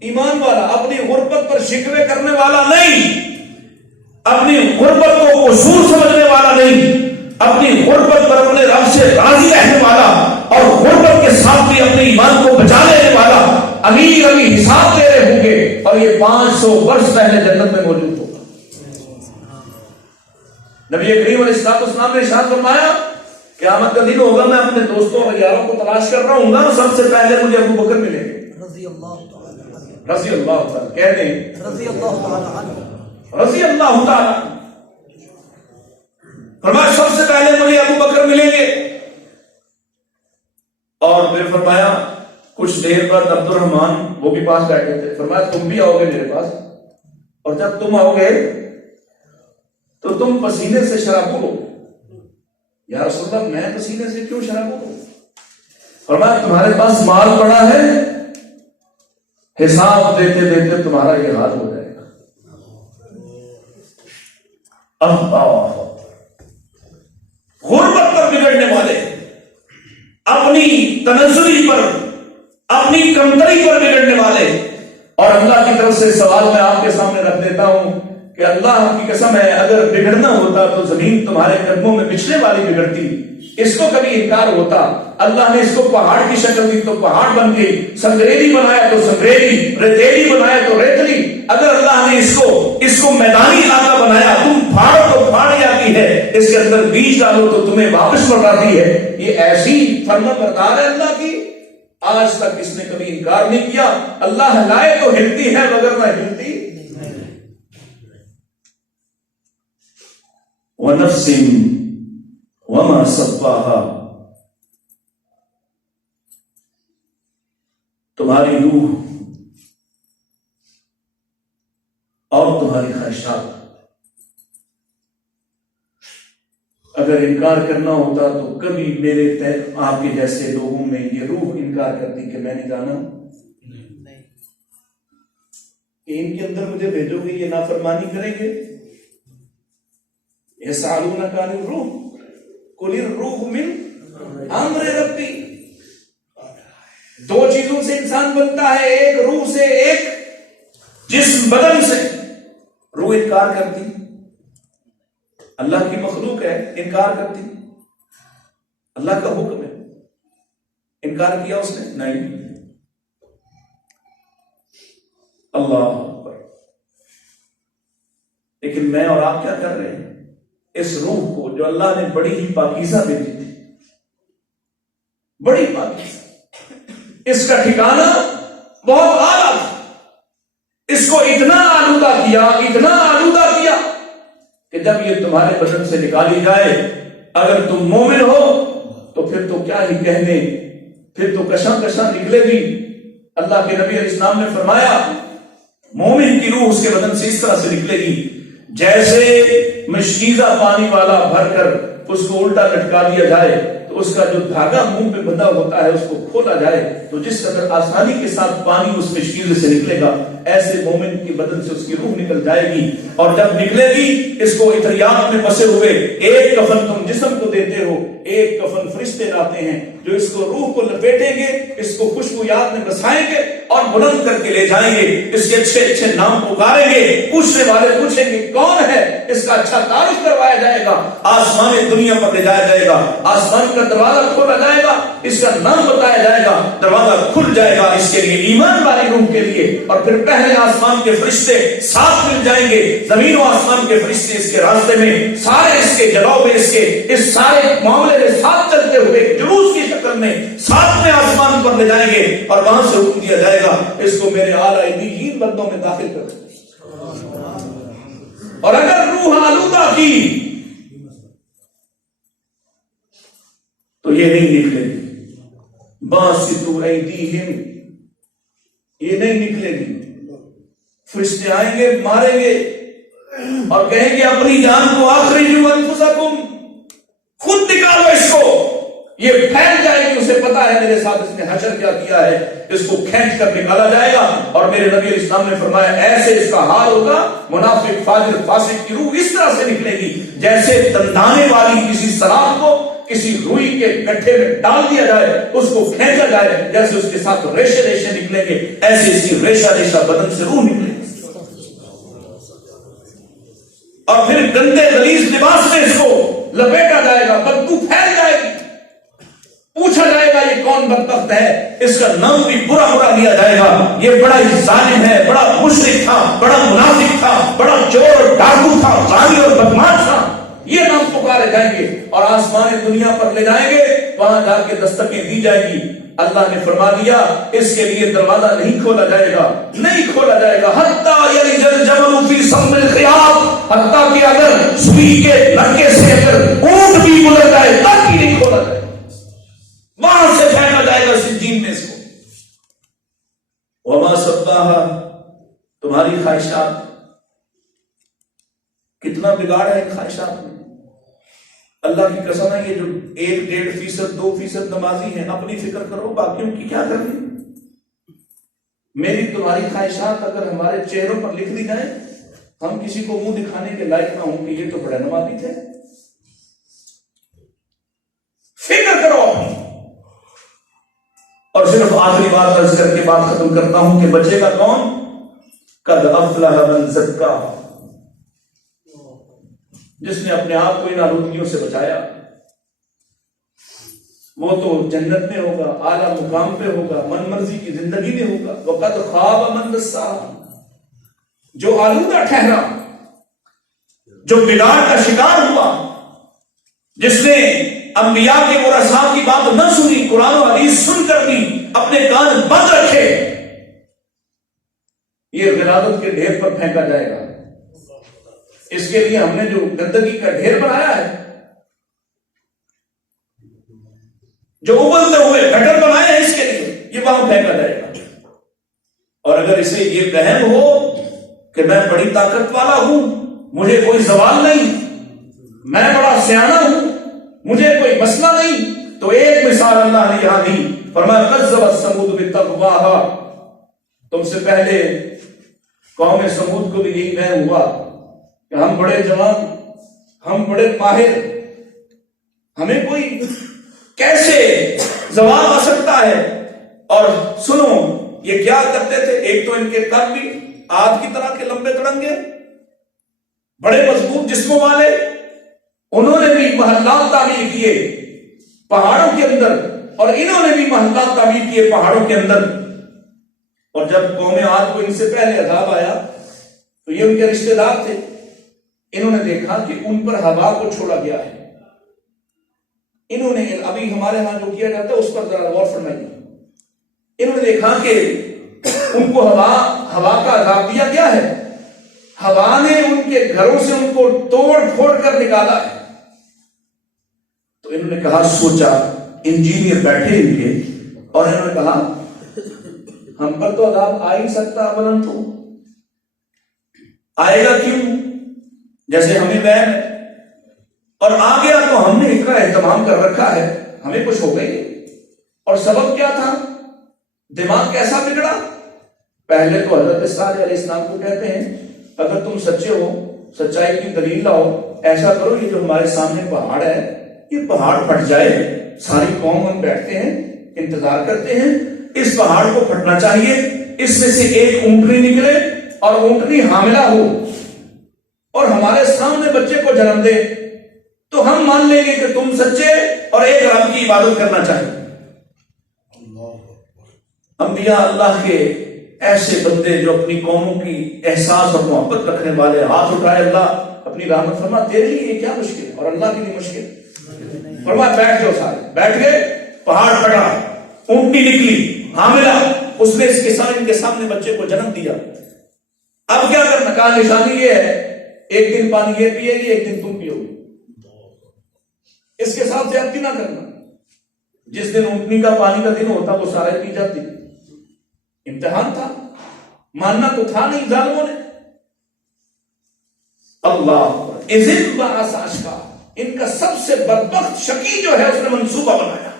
ایمان والا، اپنی غربت پر شکوے کرنے والا نہیں، اپنی غربت کو قصور سمجھنے والا نہیں، اپنی غربت پر اپنے رب سے راضی رہنے والا اور غربت کے ساتھ بھی اپنے ایمان کو بچا لینے والا ابھی حساب دے رہے ہوں گے، اور یہ 500 برس پہلے جنت میں موجود ہوگا۔ نبی کریم علیہ السلام نے ارشاد فرمایا قیامت کا دن ہوگا، میں اپنے دوستوں اور یاروں کو تلاش کر رہا ہوں گا، سب سے پہلے مجھے ابو بکر ملیں گے رضی اللہ تعالیٰ، کہہ دیں رضی اللہ تعالیٰ، فرمایا سب سے پہلے مجھے ابو بکر ملیں گے، اور پھر فرمایا کچھ دیر بعد عبد الرحمان وہ بھی پاس بیٹھے تھے، فرمایا تم بھی آؤ گے میرے پاس، اور جب تم آؤ گے تو تم پسینے سے شرابو لو۔ یا رسول اللہ میں پسینے سے کیوں شرابو لوں؟ فرمایا تمہارے پاس مال پڑا ہے، حساب دیتے دیتے تمہارا یہ حال ہو جائے گا۔ غربت پر بگڑنے والے، اپنی تنزلی پر، اپنی کمتری پر بگڑنے والے، اور اللہ کی طرف سے سوال میں آپ کے سامنے رکھ دیتا ہوں کہ اللہ کی قسم ہے اگر بگڑنا ہوتا تو زمین تمہارے قدموں میں بچھنے والی بگڑتی، اس کو کبھی انکار ہوتا، اللہ نے اس کو پہاڑ کی شکل دی تو پہاڑ بن گئی، سنگریلی بنایا تو سنگریلی، ریتیلی بنایا تو ریتلی، اگر اللہ نے اس کو میدانی علاقہ بنایا، تم پھاڑو تو پھاڑ جاتی ہے، اس کے اندر بیج ڈالو تو تمہیں واپس لوٹاتی ہے، یہ ایسی فرما بردار ہے اللہ کی، آج تک اس نے کبھی انکار نہیں کیا۔ اللہ لائے تو ہلتی ہے مگر نہ ہلتی۔ وَنَفْسٍ وَمَا سَوَّاهَا، تمہاری روح اور تمہاری خواہشات، اگر انکار کرنا ہوتا تو کبھی میرے آپ کے جیسے لوگوں میں یہ روح انکار کرتی کہ میں نے جانا کہ ان کے اندر مجھے بھیجو گے، یہ نافرمانی کریں گے۔ يسألونك عن الروح قل الروح من امر ربی، دو چیزوں سے انسان بنتا ہے، ایک روح سے، ایک جسم بدن سے۔ روح انکار کرتی، اللہ کی مخلوق ہے، انکار کرتی، اللہ کا حکم ہے، انکار کیا اس نے نہیں۔ اللہ اکبر۔ لیکن میں اور آپ کیا کر رہے ہیں؟ اس روح کو جو اللہ نے بڑی ہی پاکیزہ بھیجی تھی، بڑی پاکیزہ، اس کا ٹھکانہ بہت اعلیٰ تھا، اس کو اتنا آلودہ کیا، اتنا آلودہ کیا کہ جب یہ تمہارے بدن سے نکالی جائے، اگر تم مومن ہو تو پھر تو کیا ہی کہنے، پھر تو کشاں کشاں نکلے گی۔ اللہ کے نبی علیہ السلام نے فرمایا مومن کی روح اس کے بدن سے اس طرح سے نکلے گی جیسے مشکیزہ پانی والا بھر کر اس کو الٹا لٹکا دیا جائے تو اس کا جو دھاگا منہ پہ بندھا ہوتا ہے اس کو کھولا جائے تو جس قدر آسانی کے ساتھ پانی اس مشکیزے سے نکلے گا، ایسے مومن کی بدن سے اس کی روح نکل جائے گی، اور جب نکلے گی اس کو اطریات میں بسے ہوئے ایک کفن تم جسم کو دیتے ہو، ایک کفن فرشتے لاتے ہیں جو اس کو روح کو لپیٹیں گے، اس کو خوشبویات میں بسائیں گے اور بلند کر کے لے جائیں گے، اس کے اچھے اچھے نام پکاریں گے، پوچھنے والے پوچھیں گے کون ہے، اس کا اچھا تعارف کروایا جائے گا، آسمان دنیا پر لے جایا جائے گا، آسمان کا دروازہ کھولا جائے گا، اس کا نام بتایا جائے گا، دروازہ کھل جائے گا اس کے لیے، ایمان والی روح کے لیے، اور پھر پہلے آسمان کے فرشتے ساتھ مل جائیں گے، زمین و آسمان کے فرشتے اس کے راستے میں، سارے اس کے جواب میں، اس سارے معاملے میں ساتھ چلتے ہوئے جلوس کی شکل میں ساتھ میں آسمان پر لے جائیں گے، اور وہاں سے حکم دیا جائے گا اس کو میرے اعلیٰ علیین بندوں میں داخل کر دیں۔ اور اگر روح آلودہ کی تو یہ نہیں نکلے گی، باسطو ایدیہم، یہ نہیں نکلے گی، فرشتے آئیں گے، ماریں گے اور کہیں گے اپنی جان کو اخرجوا انفسکم، خود نکالو اس کو، یہ پھیل جائے گی، اسے پتا ہے میرے ساتھ اس نے حشر کیا کیا ہے، اس کو کھینچ کر نکالا جائے گا، اور میرے نبی علیہ السلام نے فرمایا ایسے اس کا حال ہوگا، منافق فاجر فاسق کی روح اس طرح سے نکلے گی جیسے دندانے والی کسی سلاخ کو کسی روئی کے گڈھے میں ڈال دیا جائے، اس کو کھینچا جائے، جیسے اس کے ساتھ ریشے ریشے نکلیں گے، ایسے اس کی ریشہ ریشہ بدن سے روح نکلے گی، اور پھر گندے غلیظ لباس میں اس کو لپیٹا جائے گا، بدبو پھیل جائے گی، پوچھا جائے گا یہ کون بدبخت ہے، اس کا نام بھی برا برا لیا جائے گا، یہ بڑا ہی ظالم ہے، بڑا مشرک تھا، بڑا منافق تھا، بڑا چور اور ڈاکو تھا، ظالم اور بدماش تھا، یہ نام پکارے جائیں گے، اور آسمان دنیا پر لے جائیں گے، وہاں جا کے دستکیں دی جائے گی۔ اللہ نے فرما دیا اس کے لیے دروازہ نہیں کھولا جائے گا، نہیں کھولا جائے گا، حتیٰ یلج الجمل فی سم الخیاط، حتیٰ کہ اگر سوئی کے نکے سے اگر اونٹ بھی گزر جائے تب بھی نہیں کھولا جائے گا، وہاں سے پھینکا جائے گا سجین میں اس کو۔ وما صباہا، تمہاری خواہشات، کتنا بگاڑ ہے ان خواہشات میں، اللہ کی قسم ہے، یہ جو 1-1.5%, 2% نمازی ہیں، اپنی فکر کرو، باقیوں کی کیا کرنی؟ میری تمہاری خواہشات اگر ہمارے چہروں پر لکھ دی جائیں، ہم کسی کو منہ دکھانے کے لائق نہ ہوں کہ یہ تو بڑے نمازی تھے۔ فکر کرو، اور صرف آخری بات عرض کر کے بات ختم کرتا ہوں کہ بچے گا کون؟ قد افلح من زکاہا، جس نے اپنے آپ کو ان آلودگیوں سے بچایا، وہ تو جنت میں ہوگا، اعلیٰ مقام پہ ہوگا، من مرضی کی زندگی میں ہوگا۔ وقد خاب من دساہا، جو آلودہ ٹھہرا، جو بگاڑ کا شکار ہوا، جس نے انبیاء کے ورثاء کی بات نہ سنی، قرآن و حدیث سن کر بھی اپنے کان بند رکھے، یہ غلاظت کے ڈھیر پر پھینکا جائے گا۔ اس کے لیے ہم نے جو گندگی کا ڈھیر بنایا ہے، جو ابلتے ہوئے گٹر بنائے ہیں، اس کے لیے یہ وہاں پھینکا جائے گا۔ اور اگر اسے یہ وہم ہو کہ میں بڑی طاقت والا ہوں، مجھے کوئی زوال نہیں، میں بڑا سیانہ ہوں، مجھے کوئی مسئلہ نہیں، تو ایک مثال اللہ نے یہاں دی، فرمایا کذبت ثمود بتقواہا، تم سے پہلے قوم ثمود کو بھی یہی وہم ہوا کہ ہم بڑے جوان، ہم بڑے ماہر، ہمیں کوئی کیسے زوال آ سکتا ہے۔ اور سنو یہ کیا کرتے تھے، ایک تو ان کے قد بھی آگ کی طرح کے لمبے تڑنگے، بڑے مضبوط جسموں والے، انہوں نے بھی محلات تعمیر کیے پہاڑوں کے اندر، اور انہوں نے بھی محلات تعمیر کیے پہاڑوں کے اندر۔ اور جب قوم عاد کو ان سے پہلے عذاب آیا تو یہ ان کے رشتہ دار تھے، انہوں نے دیکھا کہ ان پر ہوا کو چھوڑا گیا ہے، انہوں نے ابھی ہمارے ہاں جو کیا جاتا ہے اس پر ذرا غور فرمائیے، انہوں نے دیکھا کہ ان کو ہوا کا عذاب دیا گیا ہے، ہوا نے ان کے گھروں سے ان کو توڑ پھوڑ کر نکالا ہے، تو انہوں نے کہا، سوچا، انجینئر بیٹھے ان کے، اور انہوں نے کہا ہم پر تو عذاب آ ہی سکتا، بلند تو آئے گا کیوں، جیسے ہمیں وہم ہے، اور آ گیا تو ہم نے اتنا اہتمام کر رکھا ہے، ہمیں کچھ ہو گئی۔ اور سبب کیا تھا، دماغ کیسا بگڑا؟ پہلے تو حضرت صالح علیہ السلام کو کہتے ہیں اگر تم سچے ہو، سچائی کی دلیل لاؤ، ایسا کرو یہ جو ہمارے سامنے پہاڑ ہے یہ پہاڑ پھٹ جائے، ساری قوم ہم بیٹھتے ہیں انتظار کرتے ہیں، اس پہاڑ کو پھٹنا چاہیے، اس میں سے ایک اونٹنی نکلے اور اونٹنی حاملہ ہو اور ہمارے سامنے بچے کو جنم دے، تو ہم مان لیں گے کہ تم سچے اور ایک رب کی عبادت کرنا چاہیے۔ انبیاء اللہ کے ایسے بندے جو اپنی قوموں کی احساس اور محبت رکھنے والے، ہاتھ اٹھائے، اللہ اپنی رحمت فرما، تیرے لیے کیا مشکل ہے اور اللہ کے لیے مشکل، فرما بیٹھ جاؤ، سارے بیٹھ گئے، پہاڑ پھٹا، اونٹنی نکلی حاملہ، اس نے اس کے ساتھ ان کے سامنے بچے کو جنم دیا۔ اب کیا کرنا، کہا نشانی یہ ہے، ایک دن پانی یہ پیے گی، ایک دن تم پیو گی، اس کے ساتھ زیادتی نہ کرنا، جس دن اونٹنی کا پانی کا دن ہوتا وہ سارے پی جاتی، امتحان تھا، ماننا تو تھا نہیں ظالموں نے۔ اللہ اذن بعث اشقا، ان کا سب سے بدبخت شقی جو ہے اس نے منصوبہ بنایا،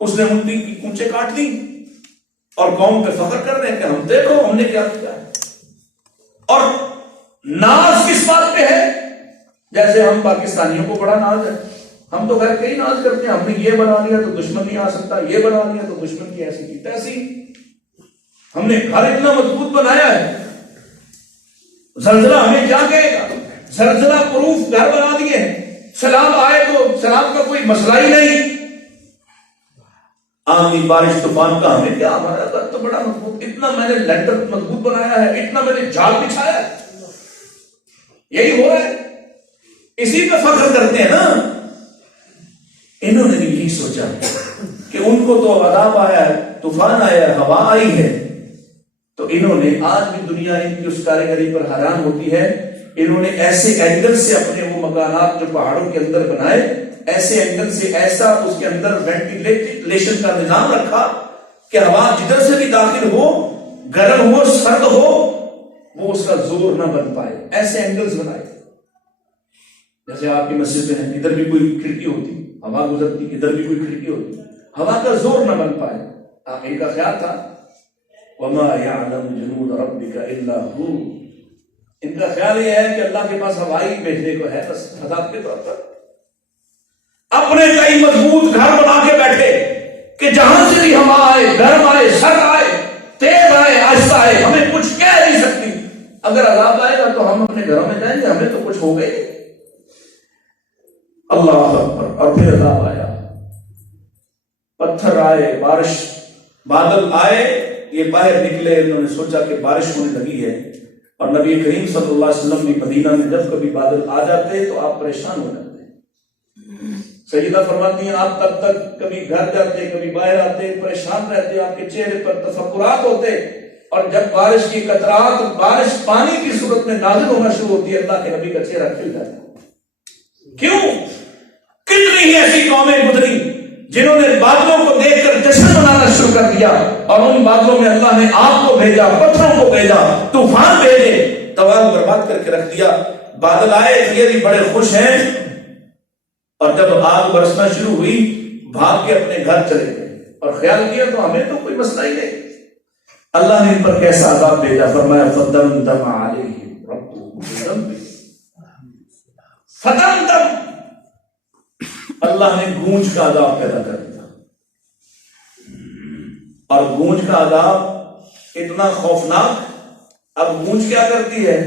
اس نے اونٹنی کی کونچے کاٹ لی اور قوم پہ فخر کر رہے ہیں کہ ہم دیکھو ہم نے کیا کیا ہے، اور ناز کس بات پہ ہے، جیسے ہم پاکستانیوں کو بڑا ناز ہے ہم تو خیر کئی ناز کرتے ہیں، ہم نے یہ بنا لیا تو دشمن نہیں آ سکتا، یہ بنا لیا تو دشمن کی ایسی کی تیسی، ہم نے گھر اتنا مضبوط بنایا ہے، زلزلہ ہمیں کیا کہے گا، زلزلہ پروف گھر بنا دیے ہیں، سیلاب آئے تو سیلاب کا کوئی مسئلہ ہی نہیں، آندھی بارش طوفان کا ہمیں کیا، ہمارا گھر تو بڑا مضبوط، اتنا میں نے لینٹر مضبوط بنایا ہے، اتنا میں نے جال بچھایا ہے، یہی ہو رہا ہے، اسی پہ فخر کرتے ہیں نا۔ انہوں نے بھی یہی سوچا کہ ان کو تو عذاب آیا ہے، طوفان آیا ہے، ہوا آئی ہے، تو انہوں نے آج بھی دنیا ان کی اس کاریگری پر حیران ہوتی ہے، انہوں نے ایسے اینگل سے اپنے وہ مکانات جو پہاڑوں کے اندر بنائے، ایسے اینگل سے ایسا اس کے اندر وینٹیلیشن کا نظام رکھا کہ ہوا جدھر سے بھی داخل ہو، گرم ہو سرد ہو، وہ اس کا زور نہ بن پائے، ایسے اینگلز بنائے۔ جیسے آپ کی مسجد میں ادھر بھی کوئی کھڑکی ہوتی، ہوا گزرتی، ادھر بھی کوئی کھڑکی ہوتی، ہوا کا زور نہ بن پائے۔ ان کا خیال تھا وَمَا يَعْلَمُ جُنُودَ رَبِّكَ إِلَّا هُوَ، ان کا خیال یہ ہے کہ اللہ کے پاس ہوائی بھیجنے کو ہے، بس عذاب کے طور پر اپنے کئی مضبوط گھر بنا کے بیٹھے کہ جہاں سے بھی ہوا آئے، گرم آئے، سرد آئے، تیز آئے، آہستہ آئے، ہمیں کچھ کہہ نہیں سکتی، اگر عذاب آئے گا تو ہم اپنے گھروں میں جائیں گے، ہمیں تو کچھ ہو گئی۔ اللہ اکبر۔ اور پھر عذاب آیا، پتھر آئے، بارش، بادل آئے، یہ باہر نکلے، انہوں نے سوچا کہ بارش ہونے لگی ہے، اور نبی کریم صلی اللہ علیہ وسلم بھی مدینہ میں جب کبھی بادل آ جاتے تو آپ پریشان ہو جاتے۔ سیدہ فرماتی ہیں آپ تب تک کبھی گھر جاتے، کبھی باہر آتے، پریشان رہتے، آپ کے چہرے پر تفکرات ہوتے، اور جب بارش کی قطرات، بارش پانی کی صورت میں نازل ہونا شروع ہوتی ہے، اللہ کے نبی کا چہرہ کھل جاتا ہے۔ کیوں؟ کتنی ہی ایسی قومیں گزری جنہوں نے بادلوں کو دیکھ کر جشن منانا شروع کر دیا، اور ان بادلوں میں اللہ نے آگ کو بھیجا، پتھروں کو بھیجا، طوفان بھیجے، تباہ برباد کر کے رکھ دیا۔ بادل آئے تو یہ بھی بڑے خوش ہیں، اور جب آگ برسنا شروع ہوئی بھاگ کے اپنے گھر چلے گئے، اور خیال کیا تو ہمیں تو کوئی مسئلہ ہی نہیں۔ اللہ نے ان پر کیسا عذاب بھیجا، فرمایا فَدَمْدَمَ عَلَيْهِمْ رَبُّهُمْ بِذَنبِهِمْ، فَدَمْدَمَ، اللہ نے گونج کا عذاب پیدا کر دیا، اور گونج کا عذاب اتنا خوفناک۔ اب گونج کیا کرتی ہے،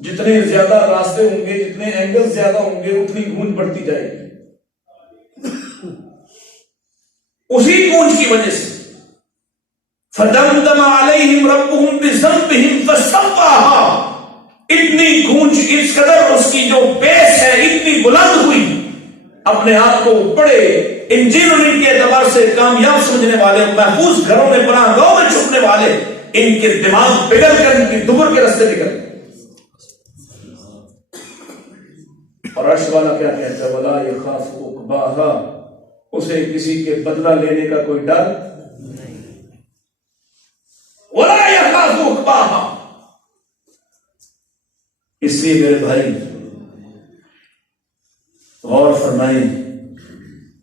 جتنے زیادہ راستے ہوں گے، جتنے اینگل زیادہ ہوں گے، اتنی گونج بڑھتی جائے گی۔ اسی گونج کی وجہ سے فَدَمْدَمَ عَلَيْهِمْ رَبُّهُمْ بِذَنبِهِمْ فَسَوَّاهَا، اتنی گونج، اس قدر اس کی جو بیس ہے اتنی بلند ہوئی، اپنے آپ کو بڑے انجینئرنگ کے اعتبار سے کامیاب سمجھنے والے، محفوظ گھروں میں، پناہ گاہوں میں چھپنے والے، ان کے دماغ بگڑ کر ان کی دبر کے راستے نکل۔ اور عرش والا کیا کہتا ہے، وَلَا يَخَافُ عُقْبَاهَا، اسے کسی کے بدلہ لینے کا کوئی ڈر نہیں، وَلَا يَخَافُ عُقْبَاهَا۔ اس لیے میرے بھائی غور فرمائیں،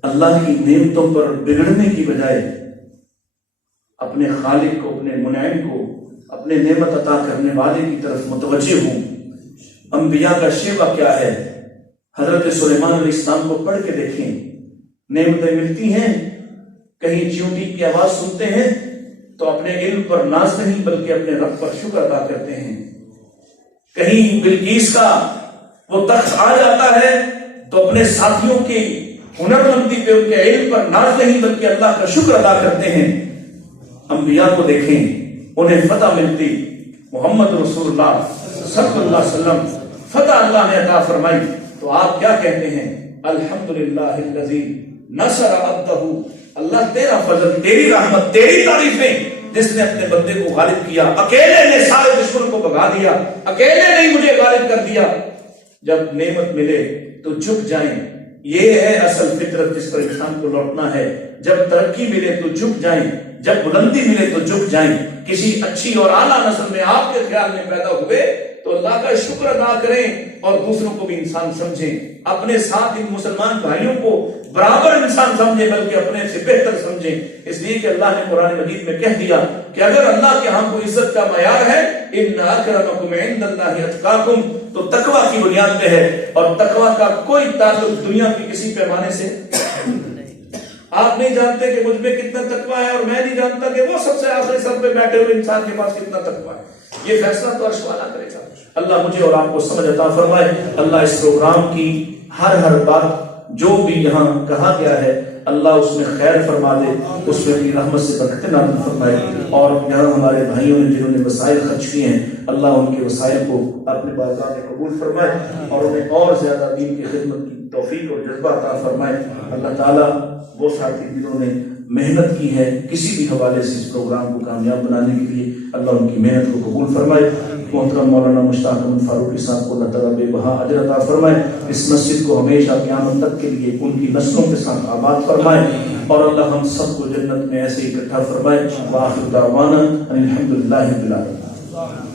اللہ کی نعمتوں پر بگڑنے کی بجائے اپنے خالق کو، اپنے منعم کو، اپنے نعمت عطا کرنے والے کی طرف متوجہ ہوں۔ انبیاء کا شیوا کیا ہے، حضرت سلیمان علیہ السلام کو پڑھ کے دیکھیں، نعمتیں ملتی ہیں، کہیں چیونٹی کی آواز سنتے ہیں تو اپنے علم پر ناز نہیں بلکہ اپنے رب پر شکر ادا کرتے ہیں، کہیں بلقیس کا وہ تخت آ جاتا ہے تو اپنے ساتھیوں کی ہنرمندی پہ، ان کے علم پر ناز نہیں بلکہ اللہ کا شکر ادا کرتے ہیں۔ انبیاء کو دیکھیں، انہیں فتح ملتی، محمد رسول اللہ صلی اللہ علیہ وسلم فتح اللہ نے عطا فرمائی، تو آپ کیا کہتے ہیں، الحمدللہ الذی نصر عبدہ، اللہ تیرا فضل، تیری رحمت، تیری تعریفیں، جس نے اپنے بندے کو غالب کیا، اکیلے نے سارے دشمن کو بھگا دیا، اکیلے نے مجھے غالب کر دیا۔ جب نعمت ملے تو جھک جائیں، یہ ہے اصل فطرت جس پر انسان کو لوٹنا ہے۔ جب ترقی ملے تو جھک جائیں، جب بلندی ملے تو جھک جائیں۔ کسی اچھی اور اعلیٰ نسل میں آپ کے خیال میں پیدا ہوئے تو اللہ کا شکر ادا کریں، اور دوسروں کو بھی انسان سمجھیں۔ اپنے ساتھ ان مسلمان بھائیوں کو برابر انسان سمجھے بلکہ اپنے سے بہتر سمجھے، اس لیے کہ اللہ نے قرآن مجید میں کہہ دیا کہ اگر اللہ کے ہاں کوئی عزت کا معیار ہے ان اکرمکم عند اللہ اتقاکم، تو تقوی کی بنیاد پہ ہے، اور تقوی کا کوئی تعلق دنیا کے کسی پیمانے سے آپ نہیں جانتے کہ مجھ میں کتنا تقوی ہے، اور میں نہیں جانتا کہ وہ سب سے آخری سب پہ بیٹھے ہوئے انسان کے پاس کتنا تقوی ہے۔ یہ فیصلہ تو عرش والا کرے گا۔ اللہ مجھے اور آپ کو سمجھ عطا فرمائے۔ اللہ اس پروگرام کی ہر بات جو بھی یہاں کہا گیا ہے اللہ اس میں خیر فرما دے، اس میں اپنی رحمت سے برکت نازل فرمائے، اور یہاں ہمارے بھائیوں نے جنہوں نے وسائل خرچ کیے ہیں اللہ ان کے وسائل کو اپنے بارگاہ میں قبول فرمائے، اور انہیں اور زیادہ دین کی خدمت کی توفیق اور جذبہ عطا فرمائے۔ اللہ تعالیٰ وہ ساتھی جنہوں نے محنت کی ہے کسی بھی حوالے سے اس پروگرام کو کامیاب بنانے کے لیے اللہ ان کی محنت کو قبول فرمائے۔ محترم مولانا مشتاق احمد فاروقی صاحب کو اللہ تعالیٰ بے بہا اجر عطا فرمائے، اس مسجد کو ہمیشہ قیامت تک کے لیے ان کی نسلوں کے ساتھ آباد فرمائے، اور اللہ ہم سب کو جنت میں ایسے اکٹھا فرمائے۔ وآخر دعوانا ان الحمد للہ رب العالمین۔